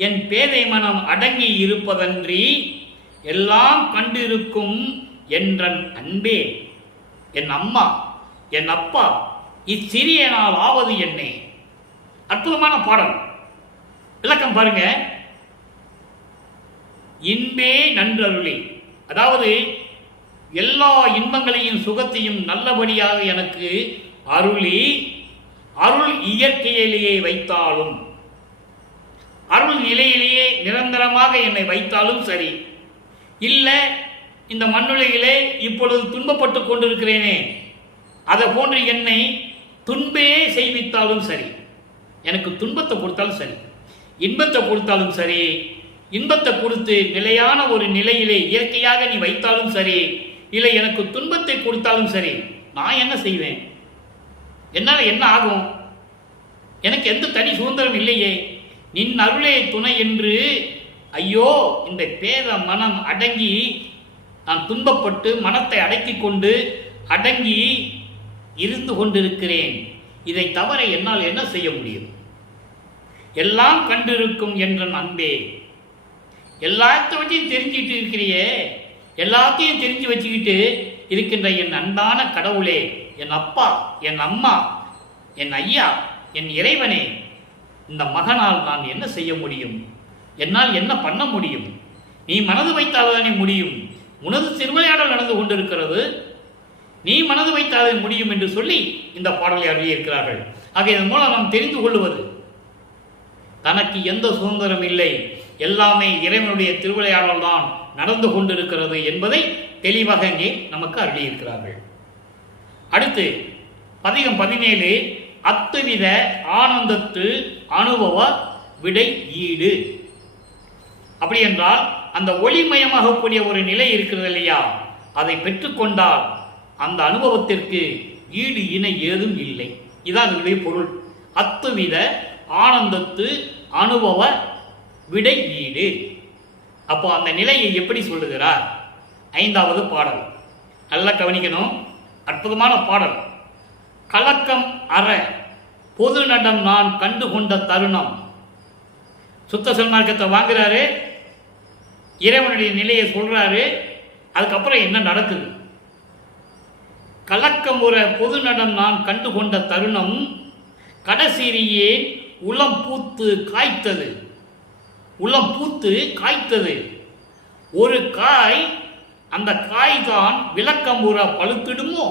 என் பேதை மனம் அடங்கி இருப்பதன்றி எல்லாம் கண்டிருக்கும் என்றன் அன்பே, என் அம்மா, என் அப்பா, இச்சிறிய நாள் ஆவது என்னே. அற்புதமான பாடல். விளக்கம் பாருங்க. இன்பே நன்றருளி, அதாவது எல்லா இன்பங்களையும் சுகத்தையும் நல்லபடியாக எனக்கு அருளி அருள் இயற்கையிலேயே வைத்தாலும், அருள் நிலையிலேயே நிரந்தரமாக என்னை வைத்தாலும் சரி, இல்லை இந்த மண்ணுலகிலே இப்பொழுது துன்பப்பட்டு கொண்டிருக்கிறேனே அதை போன்று என்னை துன்பே செய்வித்தாலும் சரி, எனக்கு துன்பத்தை கொடுத்தாலும் சரி, இன்பத்தை கொடுத்தாலும் சரி, இன்பத்தை கொடுத்து நிலையான ஒரு நிலையிலே இயற்கையாக நீ வைத்தாலும் சரி, இல்லை எனக்கு துன்பத்தை கொடுத்தாலும் சரி, நான் என்ன செய்வேன்? என்னால் என்ன ஆகும்? எனக்கு எந்த தனி சுதந்திரம் இல்லையே. நின் அருளே துணை என்று, ஐயோ இந்த பேத மனம் அடங்கி, நான் துன்பப்பட்டு மனத்தை அடக்கி கொண்டு அடங்கி இருந்து கொண்டிருக்கிறேன். இதை தவிர என்னால் என்ன செய்ய முடியும்? எல்லாம் கண்டிருக்கும் என்ற அன்பே, எல்லாத்தையும் தெரிஞ்சுக்கிட்டு இருக்கிறியே, எல்லாத்தையும் தெரிஞ்சு வச்சுக்கிட்டு இருக்கின்ற என் அன்பான கடவுளே, என் அப்பா, என் அம்மா, என் ஐயா, என் இறைவனே, இந்த மகனால் நான் என்ன செய்ய முடியும்? என்னால் என்ன பண்ண முடியும்? நீ மனது வைத்தால்தானே முடியும். உனது திருவிளையாடல் நடந்து கொண்டிருக்கிறது, நீ மனது வைத்தாலே முடியும் என்று சொல்லி இந்த பாடலை எழுதியிருக்கிறார்கள். ஆக இதன் மூலம் நாம் தெரிந்து கொள்வது, தனக்கு எந்த சுதந்திரம் இல்லை, எல்லாமே இறைவனுடைய திருவிளையாடல் தான் நடந்து கொண்டிருக்கிறது என்பதை தெளிவாக இங்கே நமக்கு அருளியிருக்கிறார்கள். அடுத்து பதிகம் 17, அத்துவித ஆனந்தத்து அனுபவ விடை ஈடு. அப்படி என்றால் அந்த ஒளிமயமாகக்கூடிய ஒரு நிலை இருக்கிறது இல்லையா, அதை பெற்றுக்கொண்டால் அந்த அனுபவத்திற்கு ஈடு இணை ஏதும் இல்லை. இதான் அதனுடைய பொருள். அத்துவித ஆனந்தத்து அனுபவ விடை ஈடு. அப்போ அந்த நிலையை எப்படி சொல்லுகிறார்? 5வது பாடல் நல்லா கவனிக்கணும். அற்புதமான பாடல். கலக்கம் அற பொது நடம் நான் கண்டு கொண்ட தருணம். சுத்த சன்மார்க்கத்தை வாங்குறாரு, இறைவனுடைய நிலையை சொல்றாரு. அதுக்கப்புறம் என்ன நடக்குது? கலக்கம் உற பொது நடம் நான் கண்டு கொண்ட தருணம், கடைசிரியே உளம் பூத்து காய்த்தது. உளம் பூத்து காய்த்தது. ஒரு காய், அந்த காய் தான் விளக்கம் உற பழுத்திடுமோ,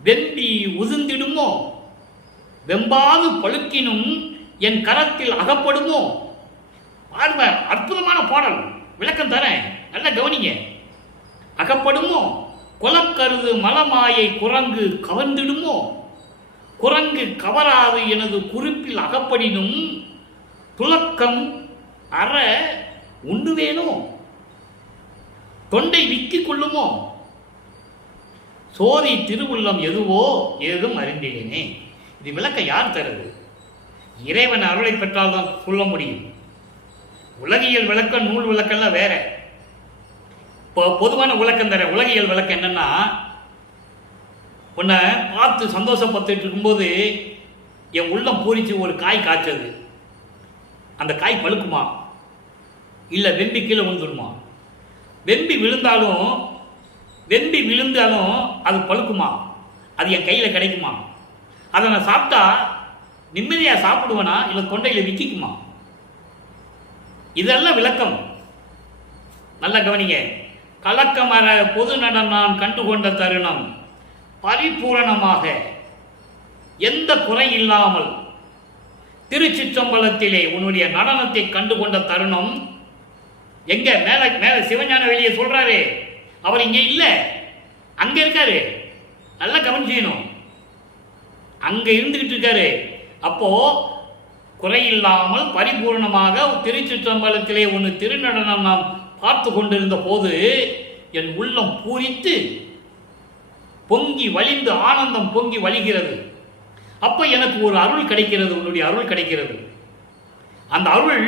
வெம்பி உதிர்ந்திடுமோ, வெம்பாது பழுக்கினும் என் கரத்தில் அகப்படுமோ. பாருங்க, அற்புதமான பாடல். விளக்கம் தரேன், நல்லா கவனிங்க. அகப்படுமோ, கொலக்கருது மலமாயை குரங்கு கவர்ந்திடுமோ, குரங்கு கவராது எனது குறிப்பில் அகப்படினும், துலக்கம் அற உண்ணுவேனோ, தொண்டை விக்கிக் கொள்ளுமோ, சோதி திருவுள்ளம் எதுவோ ஏதும் அறிந்திலேனே. இது விளக்க யார் தருது? இறைவன் அருளை பெற்றால் தான் சொல்ல முடியும். உலகியல் விளக்கம், நூல் விளக்கம்லாம் வேற. இப்போ பொதுவான விளக்கம் தர உலகியல் விளக்கம் என்னன்னா, உன்னை பார்த்து சந்தோஷப்பட்டுட்டு இருக்கும்போது என் உள்ளம் பூரிச்சு ஒரு காய் காய்ச்சது. அந்த காய் பழுக்குமா, இல்லை வெம்பி கீழே விழுந்துடுமா? வெம்பி விழுந்தாலும் அது பழுக்குமா? அது என் கையில் கிடைக்குமா? அதை நான் சாப்பிட்டா நிம்மதியாக சாப்பிடுவேனா, இல்லை தொண்டையில் விக்கிக்குமா? இதெல்லாம் விளக்கம். நல்லா கவனிங்க. கலக்கமர பொது நடம் நான் கண்டுகொண்ட தருணம், பரிபூரணமாக எந்த குறை இல்லாமல் திருச்சிற்றம்பலத்திலே உன்னுடைய நடனத்தை கண்டுகொண்ட தருணம். எங்க மேல மேல சிவஞான வெளியே சொல்றாரு, அவர் இங்க இல்ல, அங்க இருக்காரு. நல்லா கவனிச்சணும், அங்க இருந்துகிட்டு இருக்காரு. அப்போ குறையில்லாமல் பரிபூர்ணமாக திருச்சிற்றம்பலத்திலே ஒன்று திருநடனம் நாம் பார்த்து கொண்டிருந்த போது என் உள்ளம் பூரித்து பொங்கி வழிந்து ஆனந்தம் பொங்கி வழிகிறது. அப்போ எனக்கு ஒரு அருள் கிடைக்கிறது, உன்னுடைய அருள் கிடைக்கிறது. அந்த அருள்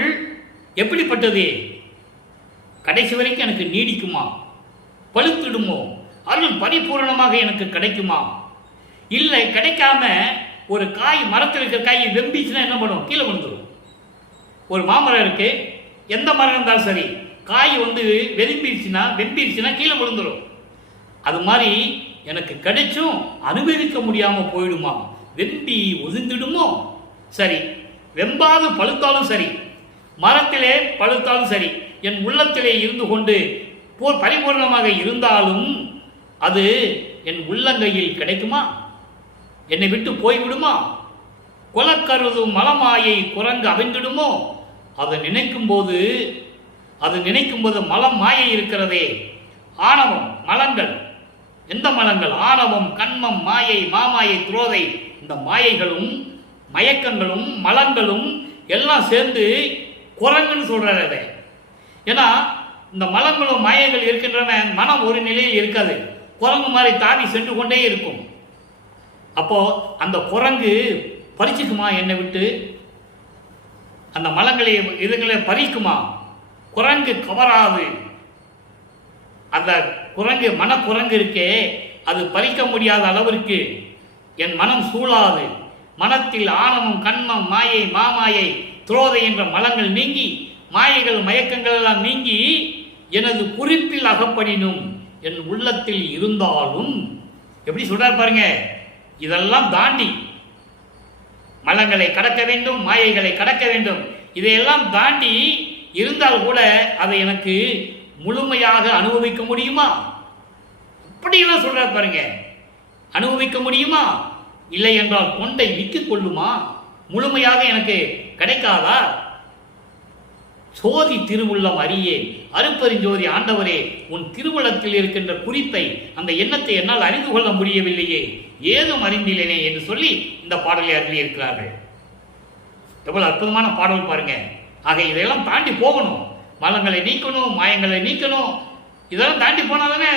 எப்படிப்பட்டது? கடைசி வரைக்கும் எனக்கு நீடிக்குமா, பழுத்திடுமோ, அருள் பரிபூர்ணமாக எனக்கு கிடைக்குமா? இல்லை, கிடைக்காம ஒரு காய், மரத்தில் இருக்கிற காய் வெம்பிச்சுன்னா என்ன பண்ணும்? கீழே விழுந்துடும். ஒரு மாமரம் இருக்கு, எந்த மரம் இருந்தாலும் சரி, காய் வெம்பிடுச்சுன்னா கீழே விழுந்துடும். அது மாதிரி எனக்கு கிடைச்சும் அனுபவிக்க முடியாம போயிடுமா, வெம்பி ஒதுங்கிடுமோ? சரி, வெம்பாது பழுத்தாலும் சரி, மரத்திலே பழுத்தாலும் சரி, என் உள்ளத்திலே இருந்து கொண்டு பரிபூர்ணமாக இருந்தாலும் அது என் உள்ளங்கையில் கிடைக்குமா? என்னை விட்டு போய்விடுமா? கொலக்கருதும் மலமாயை குரங்கு அவிழ்ந்திடுமோ? அதை நினைக்கும் போது மலம் மாயை இருக்கிறதே, ஆணவம் மலங்கள். எந்த மலங்கள்? ஆணவம், கண்மம், மாயை, மாமாயை, துரோதை. இந்த மாயைகளும் மயக்கங்களும் மலங்களும் எல்லாம் சேர்ந்து குரங்குன்னு சொல்றாரு அதை. ஏன்னா இந்த மலங்களும் மாயங்கள் இருக்கின்றன, மனம் ஒரு நிலையில் இருக்காது, குரங்கு மாதிரி தாவி சென்று கொண்டே இருக்கும். அப்போ அந்த குரங்கு பறிச்சுக்குமா என்னை விட்டு? அந்த மலங்களை இதுகளை பறிக்குமா? குரங்கு கவராது. அந்த குரங்கு, மனக்குரங்கு இருக்கே, அது பறிக்க முடியாத அளவிற்கு என் மனம் சூழாது, மனத்தில் ஆணவம், கண்மம், மாயை, மாமாயை, துரோதை என்ற மலங்கள் நீங்கி, மாயைகள் மயக்கங்கள் எல்லாம் நீங்கி, எனது குறிப்பில் அகப்படினும் என் உள்ளத்தில் இருந்தாலும், எப்படி சொல்றார் பாருங்க, இதெல்லாம் தாண்டி மலங்களை கடக்க வேண்டும், மாயைகளை கடக்க வேண்டும், இதையெல்லாம் தாண்டி இருந்தால் கூட அதை எனக்கு முழுமையாக அனுபவிக்க முடியுமா? அப்படியெல்லாம் சொல்றார் பாருங்க. அனுபவிக்க முடியுமா? இல்லை என்றால் தொண்டை விட்டுக் கொள்ளுமா? முழுமையாக எனக்கு கிடைக்காதா? சோதி திருவுள்ளம் அறியேன், அருப்பெருஞ்சோதி ஆண்டவரே, உன் திருவுளத்தில் இருக்கின்ற குறிப்பை, அந்த எண்ணத்தை என்னால் அறிந்து கொள்ள முடியவில்லையே, ஏதும் அறிந்தில்லேனே என்று சொல்லி இந்த பாடலை அருளியிருக்கிறார்கள். எவ்வளவு அற்புதமான பாடல் பாருங்க. ஆக இதையெல்லாம் தாண்டி போகணும், மலங்களை நீக்கணும், மாயங்களை நீக்கணும். இதெல்லாம் தாண்டி போனாதானே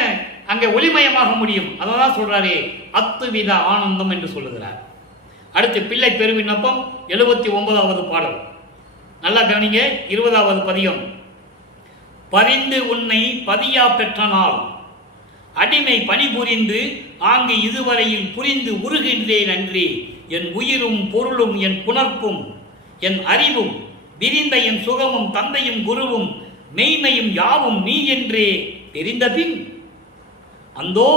அங்கே ஒளிமயமாக முடியும். அதை தான் சொல்றாரு அத்துவித ஆனந்தம் என்று சொல்லுகிறார். அடுத்து பிள்ளை பெருவிண்ணப்பம் 79வது பாடல். நல்லா கவனிங்க. 20வது பதியம். பரிந்து உன்னை பதியா பெற்ற நாள் அடிமை பணிபுரிந்து ஆங்கு இதுவரையில் புரிந்து உருகின்றேன் அன்றி, என் உயிரும் பொருளும் என் புணர்ப்பும் என் அறிவும் விரிந்த என் சுகமும் தந்தையும் குருவும் மெய்மையும் யாவும் நீ என்றே தெரிந்த பின், அந்தோ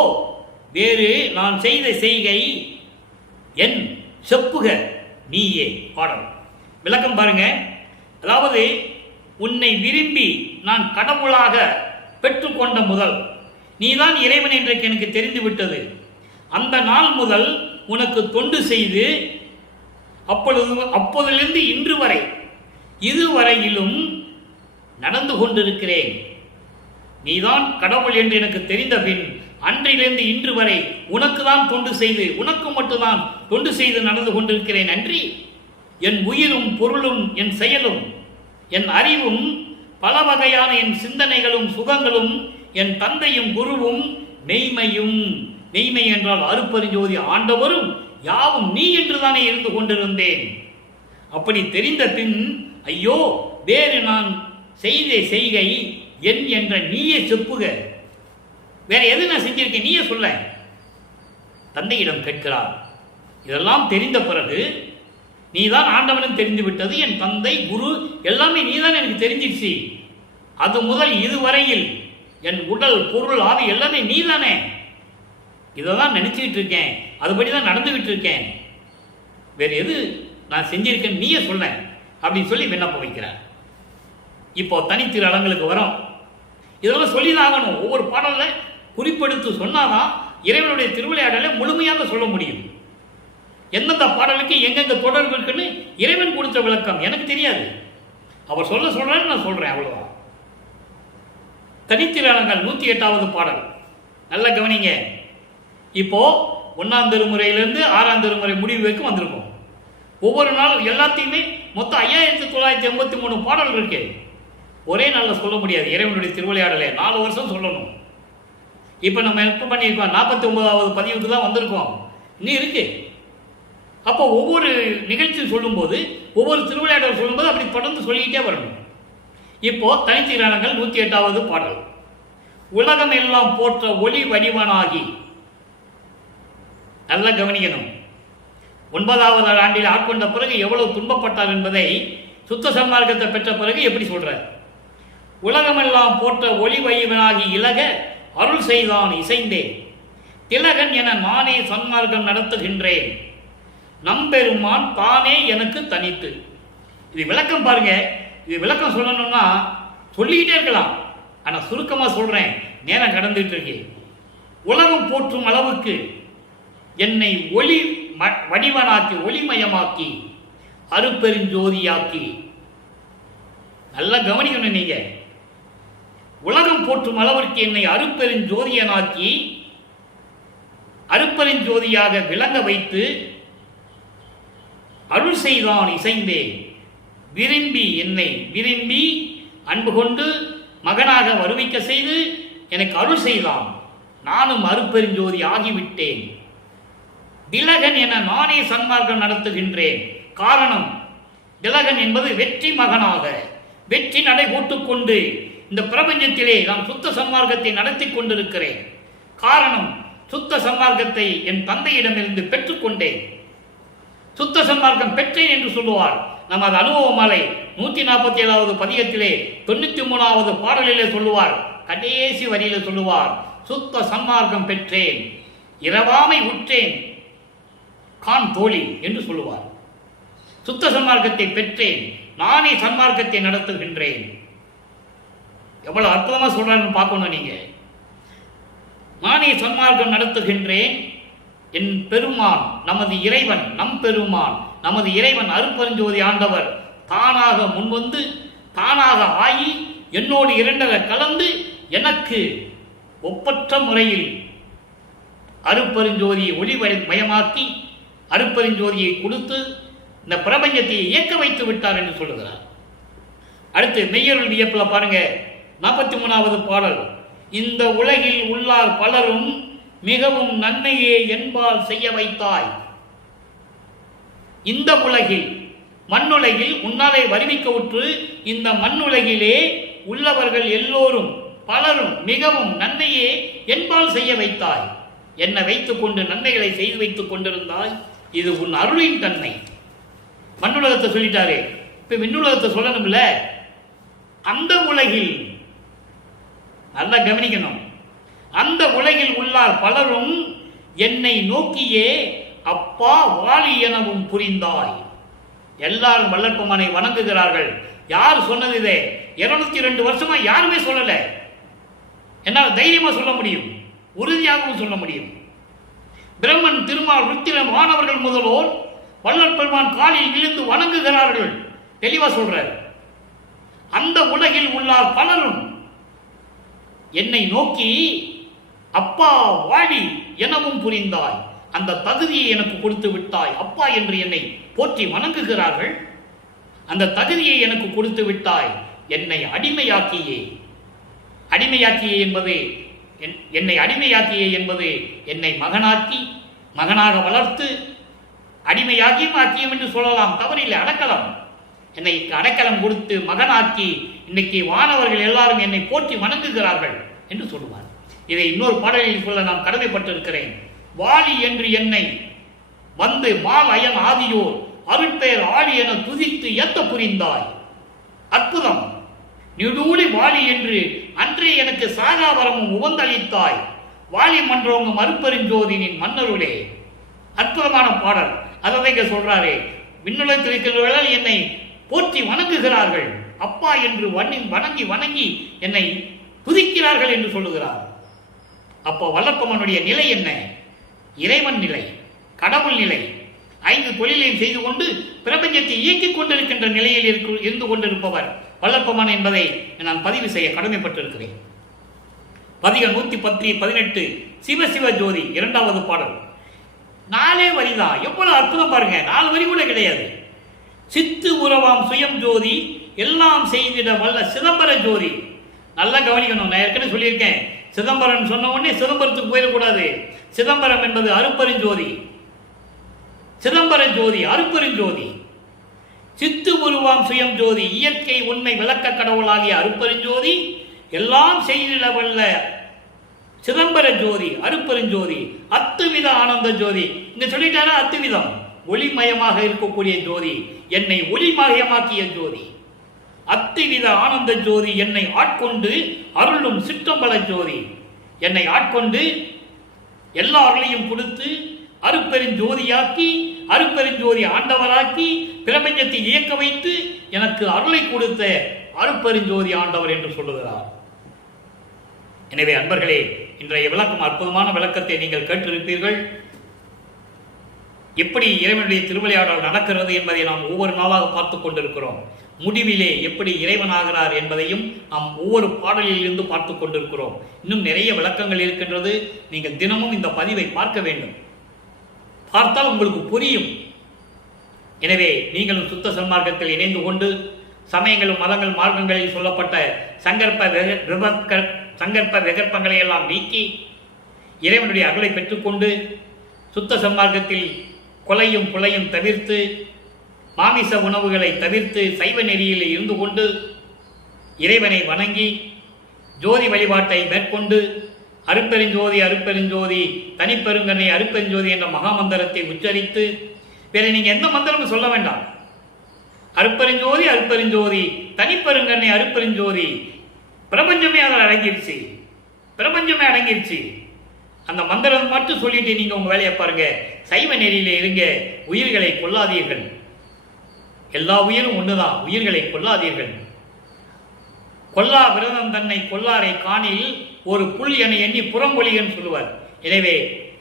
வேறு நான் செய்த செய்கை என் செப்புக நீயே. பாடல் விளக்கம் பாருங்க. அதாவது உன்னை விரும்பி நான் கடவுளாக பெற்றுக்கொண்ட முதல், நீதான் இறைவன் என்றைக்கு எனக்கு தெரிந்து விட்டது. அந்த நாள் முதல் உனக்கு தொண்டு செய்து அப்போதிலிருந்து இன்று வரை இதுவரையிலும் நடந்து கொண்டிருக்கிறேன். நீதான் கடவுள் என்று எனக்கு தெரிந்த பின் அன்றிலிருந்து இன்று வரை உனக்கு தான் தொண்டு செய்து, உனக்கு மட்டும்தான் தொண்டு செய்து நடந்து கொண்டிருக்கிறேன் அன்றி, என் உயிரும் பொருளும் என் செயலும் என் அறிவும் பல வகையான என் சிந்தனைகளும் சுகங்களும் என் தந்தையும் குருவும் மெய்மையும், மெய்மை என்றால் அருப்பெருஞ்சோதி ஆண்டவரும் யாவும் நீ என்றுதானே இருந்து கொண்டிருந்தேன். அப்படி தெரிந்த பின் ஐயோ வேறு நான் செய்த செய்கை என் என்ற நீயே செப்புக. வேற எது நான் செஞ்சிருக்கேன் நீயே சொல்ல. தந்தையிடம் கேட்கிறார். இதெல்லாம் தெரிந்த பிறகு நீதான் ஆண்டவனும் தெரிந்து விட்டது, என் தந்தை குரு எல்லாமே நீதான் எனக்கு தெரிஞ்சிடுச்சு. அது முதல் இதுவரையில் என் உடல் பொருள் ஆவி எல்லாமே நீதானே. இதைதான் நினைச்சுக்கிட்டு இருக்கேன், அதுபடிதான் நடந்துகிட்டு இருக்கேன். வேற எது நான் செஞ்சிருக்கேன் நீயே சொல்ல அப்படின்னு சொல்லி விண்ணப்பம் வைக்கிறார். இப்போ தனித்திரு அலங்களுக்கு வரோம். இதெல்லாம் சொல்லிதான் ஆகணும். ஒவ்வொரு பாடல்ல குறிப்பெடுத்து சொன்னாதான் இறைவனுடைய திருவிளையாடலை முழுமையாக சொல்ல முடியும். எந்தெந்த பாடலுக்கு எங்கெங்க தொடர்பு இருக்குன்னு இறைவன் கொடுத்த விளக்கம் எனக்கு தெரியாது. அவர் சொல்றேன்னு நான் சொல்றேன், அவ்வளவுதான். தனித்திராளங்கள் 108வது பாடல். நல்ல கவனிங்க. இப்போ 1ஆம் திருமுறையிலிருந்து 6ஆம் திருமுறை முடிவு வரைக்கும் வந்திருக்கும். ஒவ்வொரு நாளும் எல்லாத்தையுமே மொத்தம் 5983 பாடல் இருக்கு. ஒரே நாளில் சொல்ல முடியாது. இறைவனுடைய திருவிளையாடலை 4 வருஷம் சொல்லணும். இப்போ நம்ம எப்போ பண்ணியிருக்கோம், 49வது பதிவுக்கு தான் வந்திருக்கோம். இன்னும் இருக்கு. அப்போ ஒவ்வொரு நிகழ்ச்சியும் சொல்லும்போது, ஒவ்வொரு திருவிளையாடல் சொல்லும்போது அப்படி தொடர்ந்து சொல்லிக்கிட்டே வரணும். இப்போ தனித்திராளங்கள் 108வது பாடல். உலகம் எல்லாம் போற்ற ஒளி வடிவனாகி. நல்லா கவனிக்கணும். 9வது ஆண்டில் ஆட்கொண்ட பிறகு எவ்வளவு துன்பப்பட்டார் என்பதை சுத்த சன்மார்க்கத்தை பெற்ற பிறகு எப்படி சொல்றார். உலகமெல்லாம் போற்ற ஒளி வடிவனாகி இலக அருள் செய்தான் இசைந்தேன், திலகன் என நானே சன்மார்க்கம் நடத்துகின்றேன், நம்பெருமான் தானே எனக்கு தனித்து. இது விளக்கம் பாருங்க. இது விளக்கம் சொல்லணும்னா சொல்லிக்கிட்டே இருக்கலாம். ஆனா சுருக்கமா சொல்றேன், நேரம் கடந்துட்டு இருக்கு. உலகம் போற்றும் அளவுக்கு என்னை ஒளி வடிவனாக்கி, ஒளிமயமாக்கி, அருப்பெருஞ்சோதியாக்கி. நல்லா கவனிக்கணும் நீங்க. உலகம் போற்றும் அளவிற்கு என்னை அருப்பெருஞ்சோதியனாக்கி, அருப்பெருஞ்சோதியாக விளங்க வைத்து அருள் செய்தான் இசைந்தேன், என்னை விரும்பி அன்பு கொண்டு மகனாக வருவிக்க செய்து எனக்கு அருள் செய்தான். நானும் அருப்பெருஞ்சோதி ஆகிவிட்டேன். திலகன் என நானே சன்மார்க்கம் நடத்துகின்றேன். காரணம், திலகன் என்பது வெற்றி மகனாக வெற்றி நடை போட்டுக் கொண்டு இந்த பிரபஞ்சத்திலே நான் சுத்த சன்மார்க்கத்தை நடத்தி கொண்டிருக்கிறேன். காரணம், சுத்த சன்மார்க்கத்தை என் தந்தையிடமிருந்து பெற்றுக்கொண்டேன். சுத்த சன்மார்க்கம் பெற்றேன் என்று சொல்லுவார். நமது அனுபவ மாலை 147வது பதிகத்திலே 93வது பாடலிலே சொல்லுவார். கடைசி வரியிலே சொல்லுவார், சுத்த சன்மார்க்கம் பெற்றேன், இரவாமை உற்றேன் கான் தோழி என்று சொல்லுவார். சுத்த சன்மார்க்கத்தை பெற்றேன், நானே சன்மார்க்கத்தை நடத்துகின்றேன். எவ்வளவு அற்புதமா சொல்றான்னு பார்க்கணும் நீங்க. நானே சன்மார்க்கம் நடத்துகின்றேன். என் பெருமான் நமது இறைவன், நம் பெருமான் நமது இறைவன் அருட்பெருஞ்சோதி ஆண்டவர் தானாக முன்வந்து தானாக ஆகி என்னோடு இரண்டரை கலந்து எனக்கு ஒப்பற்ற முறையில் அருட்பெருஞ்சோதியை ஒளிமயமாக்கி அருட்பெருஞ்சோதியை கொடுத்து இந்த பிரபஞ்சத்தை இயக்க வைத்து விட்டார் என்று சொல்லுகிறார். அடுத்து மெய்யருள் வியப்பில் பாருங்க, 43வது பாடல். இந்த உலகில் உள்ளார் பலரும் மிகவும் நன்மையே என்பால் செய்ய வைத்தாய். இந்த உலகில், மண்ணுலகில் உன்னாலே வருவிக்க உற்று இந்த மண்ணுலகிலே உள்ளவர்கள் எல்லோரும் பலரும் மிகவும் நன்மையே என்பால் செய்ய வைத்தாய். என்னை வைத்துக் கொண்டு நன்மைகளை செய்து வைத்துக் கொண்டிருந்தாய். இது உன் அருளின் தன்மை. மண்ணுலகத்தை சொல்லிட்டாரு, இப்ப விண்ணுலகத்தை சொல்லணும்ல. அந்த உலகில் நல்லா கவனிக்கணும். அந்த உலகில் உள்ளார் பலரும் என்னை நோக்கியே அப்பா வாலி எனவும் புரிந்தாய். எல்லாரும் வல்லற்பெருமானை வணங்குகிறார்கள். யார் சொன்னது? இதே 202 வருஷமா யாருமே சொல்லல. என்னால் தைரியமா சொல்ல முடியும், உறுதியாகவும் சொல்ல முடியும். பிரம்மன், திருமால், ருத்திரன், வானவர்கள் முதலோர் வல்லற்பெருமான் காலில் விழுந்து வணங்குகிறார்கள். தெளிவா சொல்றார். அந்த உலகில் உள்ளார் பலரும் என்னை நோக்கி அப்பா வாழி எனவும் புரிந்தாய். அந்த தகுதியை எனக்கு கொடுத்து விட்டாய். அப்பா என்று என்னை போற்றி வணங்குகிறார்கள். அந்த தகுதியை எனக்கு கொடுத்து விட்டாய். என்னை அடிமையாக்கியே. அடிமையாக்கியே என்பது என்னை அடிமையாக்கியே என்பது என்னை மகனாக்கி மகனாக வளர்த்து அடிமையாகியும் ஆக்கியம் என்று சொல்லலாம், தவறில்லை. அடக்கலாம். என்னை அடைக்கலம் கொடுத்து மகனாக்கி இன்னைக்கு வானவர்கள் எல்லாரும் என்னை போற்றி வணங்குகிறார்கள் என்று சொல்லுவார். இதை இன்னொரு பாடலில் சொல்ல நான் கடமைப்பட்டிருக்கிறேன். வாலி என்று என்னை வந்து மால் அயன் ஆதியோர் அருட்பெயர் ஆளி என துதித்து ஏத்த புரிந்தாய். அற்புதம். நிடூழி வாலி என்று அன்றே எனக்கு சாகாவரமும் உவந்தளித்தாய். வாலி மன்றோங்கும் அருட்பெருஞ்சோதியின் மன்னருளே. அற்புதமான பாடல். அதை சொல்றாரே, விண்ணுலகத்தில் இருக்கிறவர்கள் என்னை போற்றி வணங்குகிறார்கள். அப்பா என்று வணங்கி வணங்கி என்னை துதிக்கிறார்கள் என்று சொல்லுகிறார். அப்போ வல்லற்பெருமானுடைய நிலை என்ன? இறைவன் நிலை, கடவுள் நிலை. 5 தொழிலையும் செய்து கொண்டு பிரபஞ்சத்தை இயக்கிக் கொண்டிருக்கின்ற நிலையில் இருந்து கொண்டிருப்பவர் வல்லற்பெருமான் என்பதை நான் பதிவு செய்ய கடமைப்பட்டிருக்கிறேன். பதிகம் 118 சிவசிவ ஜோதி 2வது பாடல். 4 வரிதான். எவ்வளவு அற்புதம் பாருங்க. 4 வரி கூட கிடையாது. சித்து உறவாம் சுயம் ஜோதி எல்லாம் செய்திட வல்ல சிதம்பர ஜோதி. நல்லா கவனிக்கணும். நான் ஏற்கனவே சொல்லியிருக்கேன், சிதம்பரம் சொன்ன உடனே சிதம்பரத்துக்கு போயிடக்கூடாது. சிதம்பரம் என்பது அருட்பெருஞ்சோதி. சிதம்பர ஜோதி அருட்பெருஞ்சோதி. சித்து உருவாம் சுயம் ஜோதி இயற்கை உண்மை விளக்க கடவுளாகிய அருட்பெருஞ்சோதி எல்லாம் செய்திட வல்ல சிதம்பர ஜோதி அருட்பெருஞ்சோதி. அத்துவித ஆனந்த ஜோதி. இங்க சொல்லிட்டாரா, அத்துவிதம் ஒளிமயமாக இருக்கக்கூடிய ஜோதி, என்னை ஒளிமயமாக்கிய ஜோதி. அத்துவித ஆனந்த ஜோதி என்னை ஆட்கொண்டு அருளும் சிற்றம்பல ஜோதி. என்னை ஆட்கொண்டு எல்லா அருளையும் கொடுத்து அருட்பெருஞ்சோதியாக்கி அருட்பெருஞ்சோதி ஆண்டவராக்கி பிரபஞ்சத்தை இயக்க வைத்து எனக்கு அருளை கொடுத்த அருட்பெருஞ்சோதி ஆண்டவர் என்று சொல்லுகிறார். எனவே அன்பர்களே, இன்றைய விளக்கம் அற்புதமான விளக்கத்தை நீங்கள் கேட்டிருப்பீர்கள். எப்படி இறைவனுடைய திருவிளையாடல் நடக்கிறது என்பதை நாம் ஒவ்வொரு நாளாக பார்த்து கொண்டிருக்கிறோம். முடிவிலே எப்படி இறைவனாகிறார் என்பதையும் நாம் ஒவ்வொரு பாடலில் இருந்து பார்த்து கொண்டிருக்கிறோம். இன்னும் நிறைய விளக்கங்கள் இருக்கின்றது. நீங்கள் தினமும் இந்த பதிவை பார்க்க வேண்டும். பார்த்தால் உங்களுக்கு புரியும். எனவே நீங்களும் சுத்த சன்மார்க்கத்தில் இணைந்து கொண்டு சமயங்களும் மதங்கள் மார்க்கங்களில் சொல்லப்பட்ட சங்கற்ப விகற்பங்களை எல்லாம் நீக்கி இறைவனுடைய அருளை பெற்றுக்கொண்டு சுத்த சன்மார்க்கத்தில் கொலையும் புலையும் தவிர்த்து மாமிச உணவுகளை தவிர்த்து சைவ நெறியில் இருந்து கொண்டு இறைவனை வணங்கி ஜோதி வழிபாட்டை மேற்கொண்டு அருட்பெருஞ்சோதி அருட்பெருஞ்சோதி தனிப்பெருங்கனை அருட்பெருஞ்சோதி என்ற மகாமந்திரத்தை உச்சரித்து வேற நீங்க எந்த மந்திரமும் சொல்ல வேண்டாம். அருட்பெருஞ்சோதி அருட்பெருஞ்சோதி தனிப்பெருங்கனை அருட்பெருஞ்சோதி, பிரபஞ்சமே அதில் அடங்கிருச்சு, பிரபஞ்சமே அடங்கிருச்சு. அந்த மந்திரம் மட்டும் சொல்லிட்டு நீங்க உங்க வேலையை பாருங்க. சைவ நெறியில இருங்க, உயிர்களை கொல்லாதீர்கள். எல்லா உயிரும் ஒண்ணுதான், உயிர்களை கொல்லாதீர்கள். கொல்லா விரதம் தன்னை கொல்லாரை காணில் ஒரு புல் என எண்ணி புறம்பொழிகன்னு சொல்லுவார். எனவே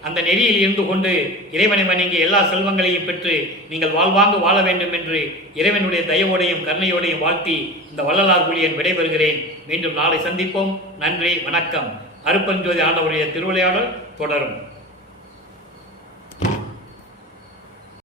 அந்த நெறியில் இருந்து கொண்டு இறைவனை வணங்கி எல்லா செல்வங்களையும் பெற்று நீங்கள் வாழ்வாங்க வாழ வேண்டும் என்று இறைவனுடைய தயவோடையும் கருணையோடையும் வாழ்த்தி இந்த வள்ளலார் ஊழியன் விடைபெறுகிறேன். மீண்டும் நாளை சந்திப்போம். நன்றி, வணக்கம். அருட்பெருஞ்சோதி ஆண்டவருடைய திருவிளையாடல் தொடரும்.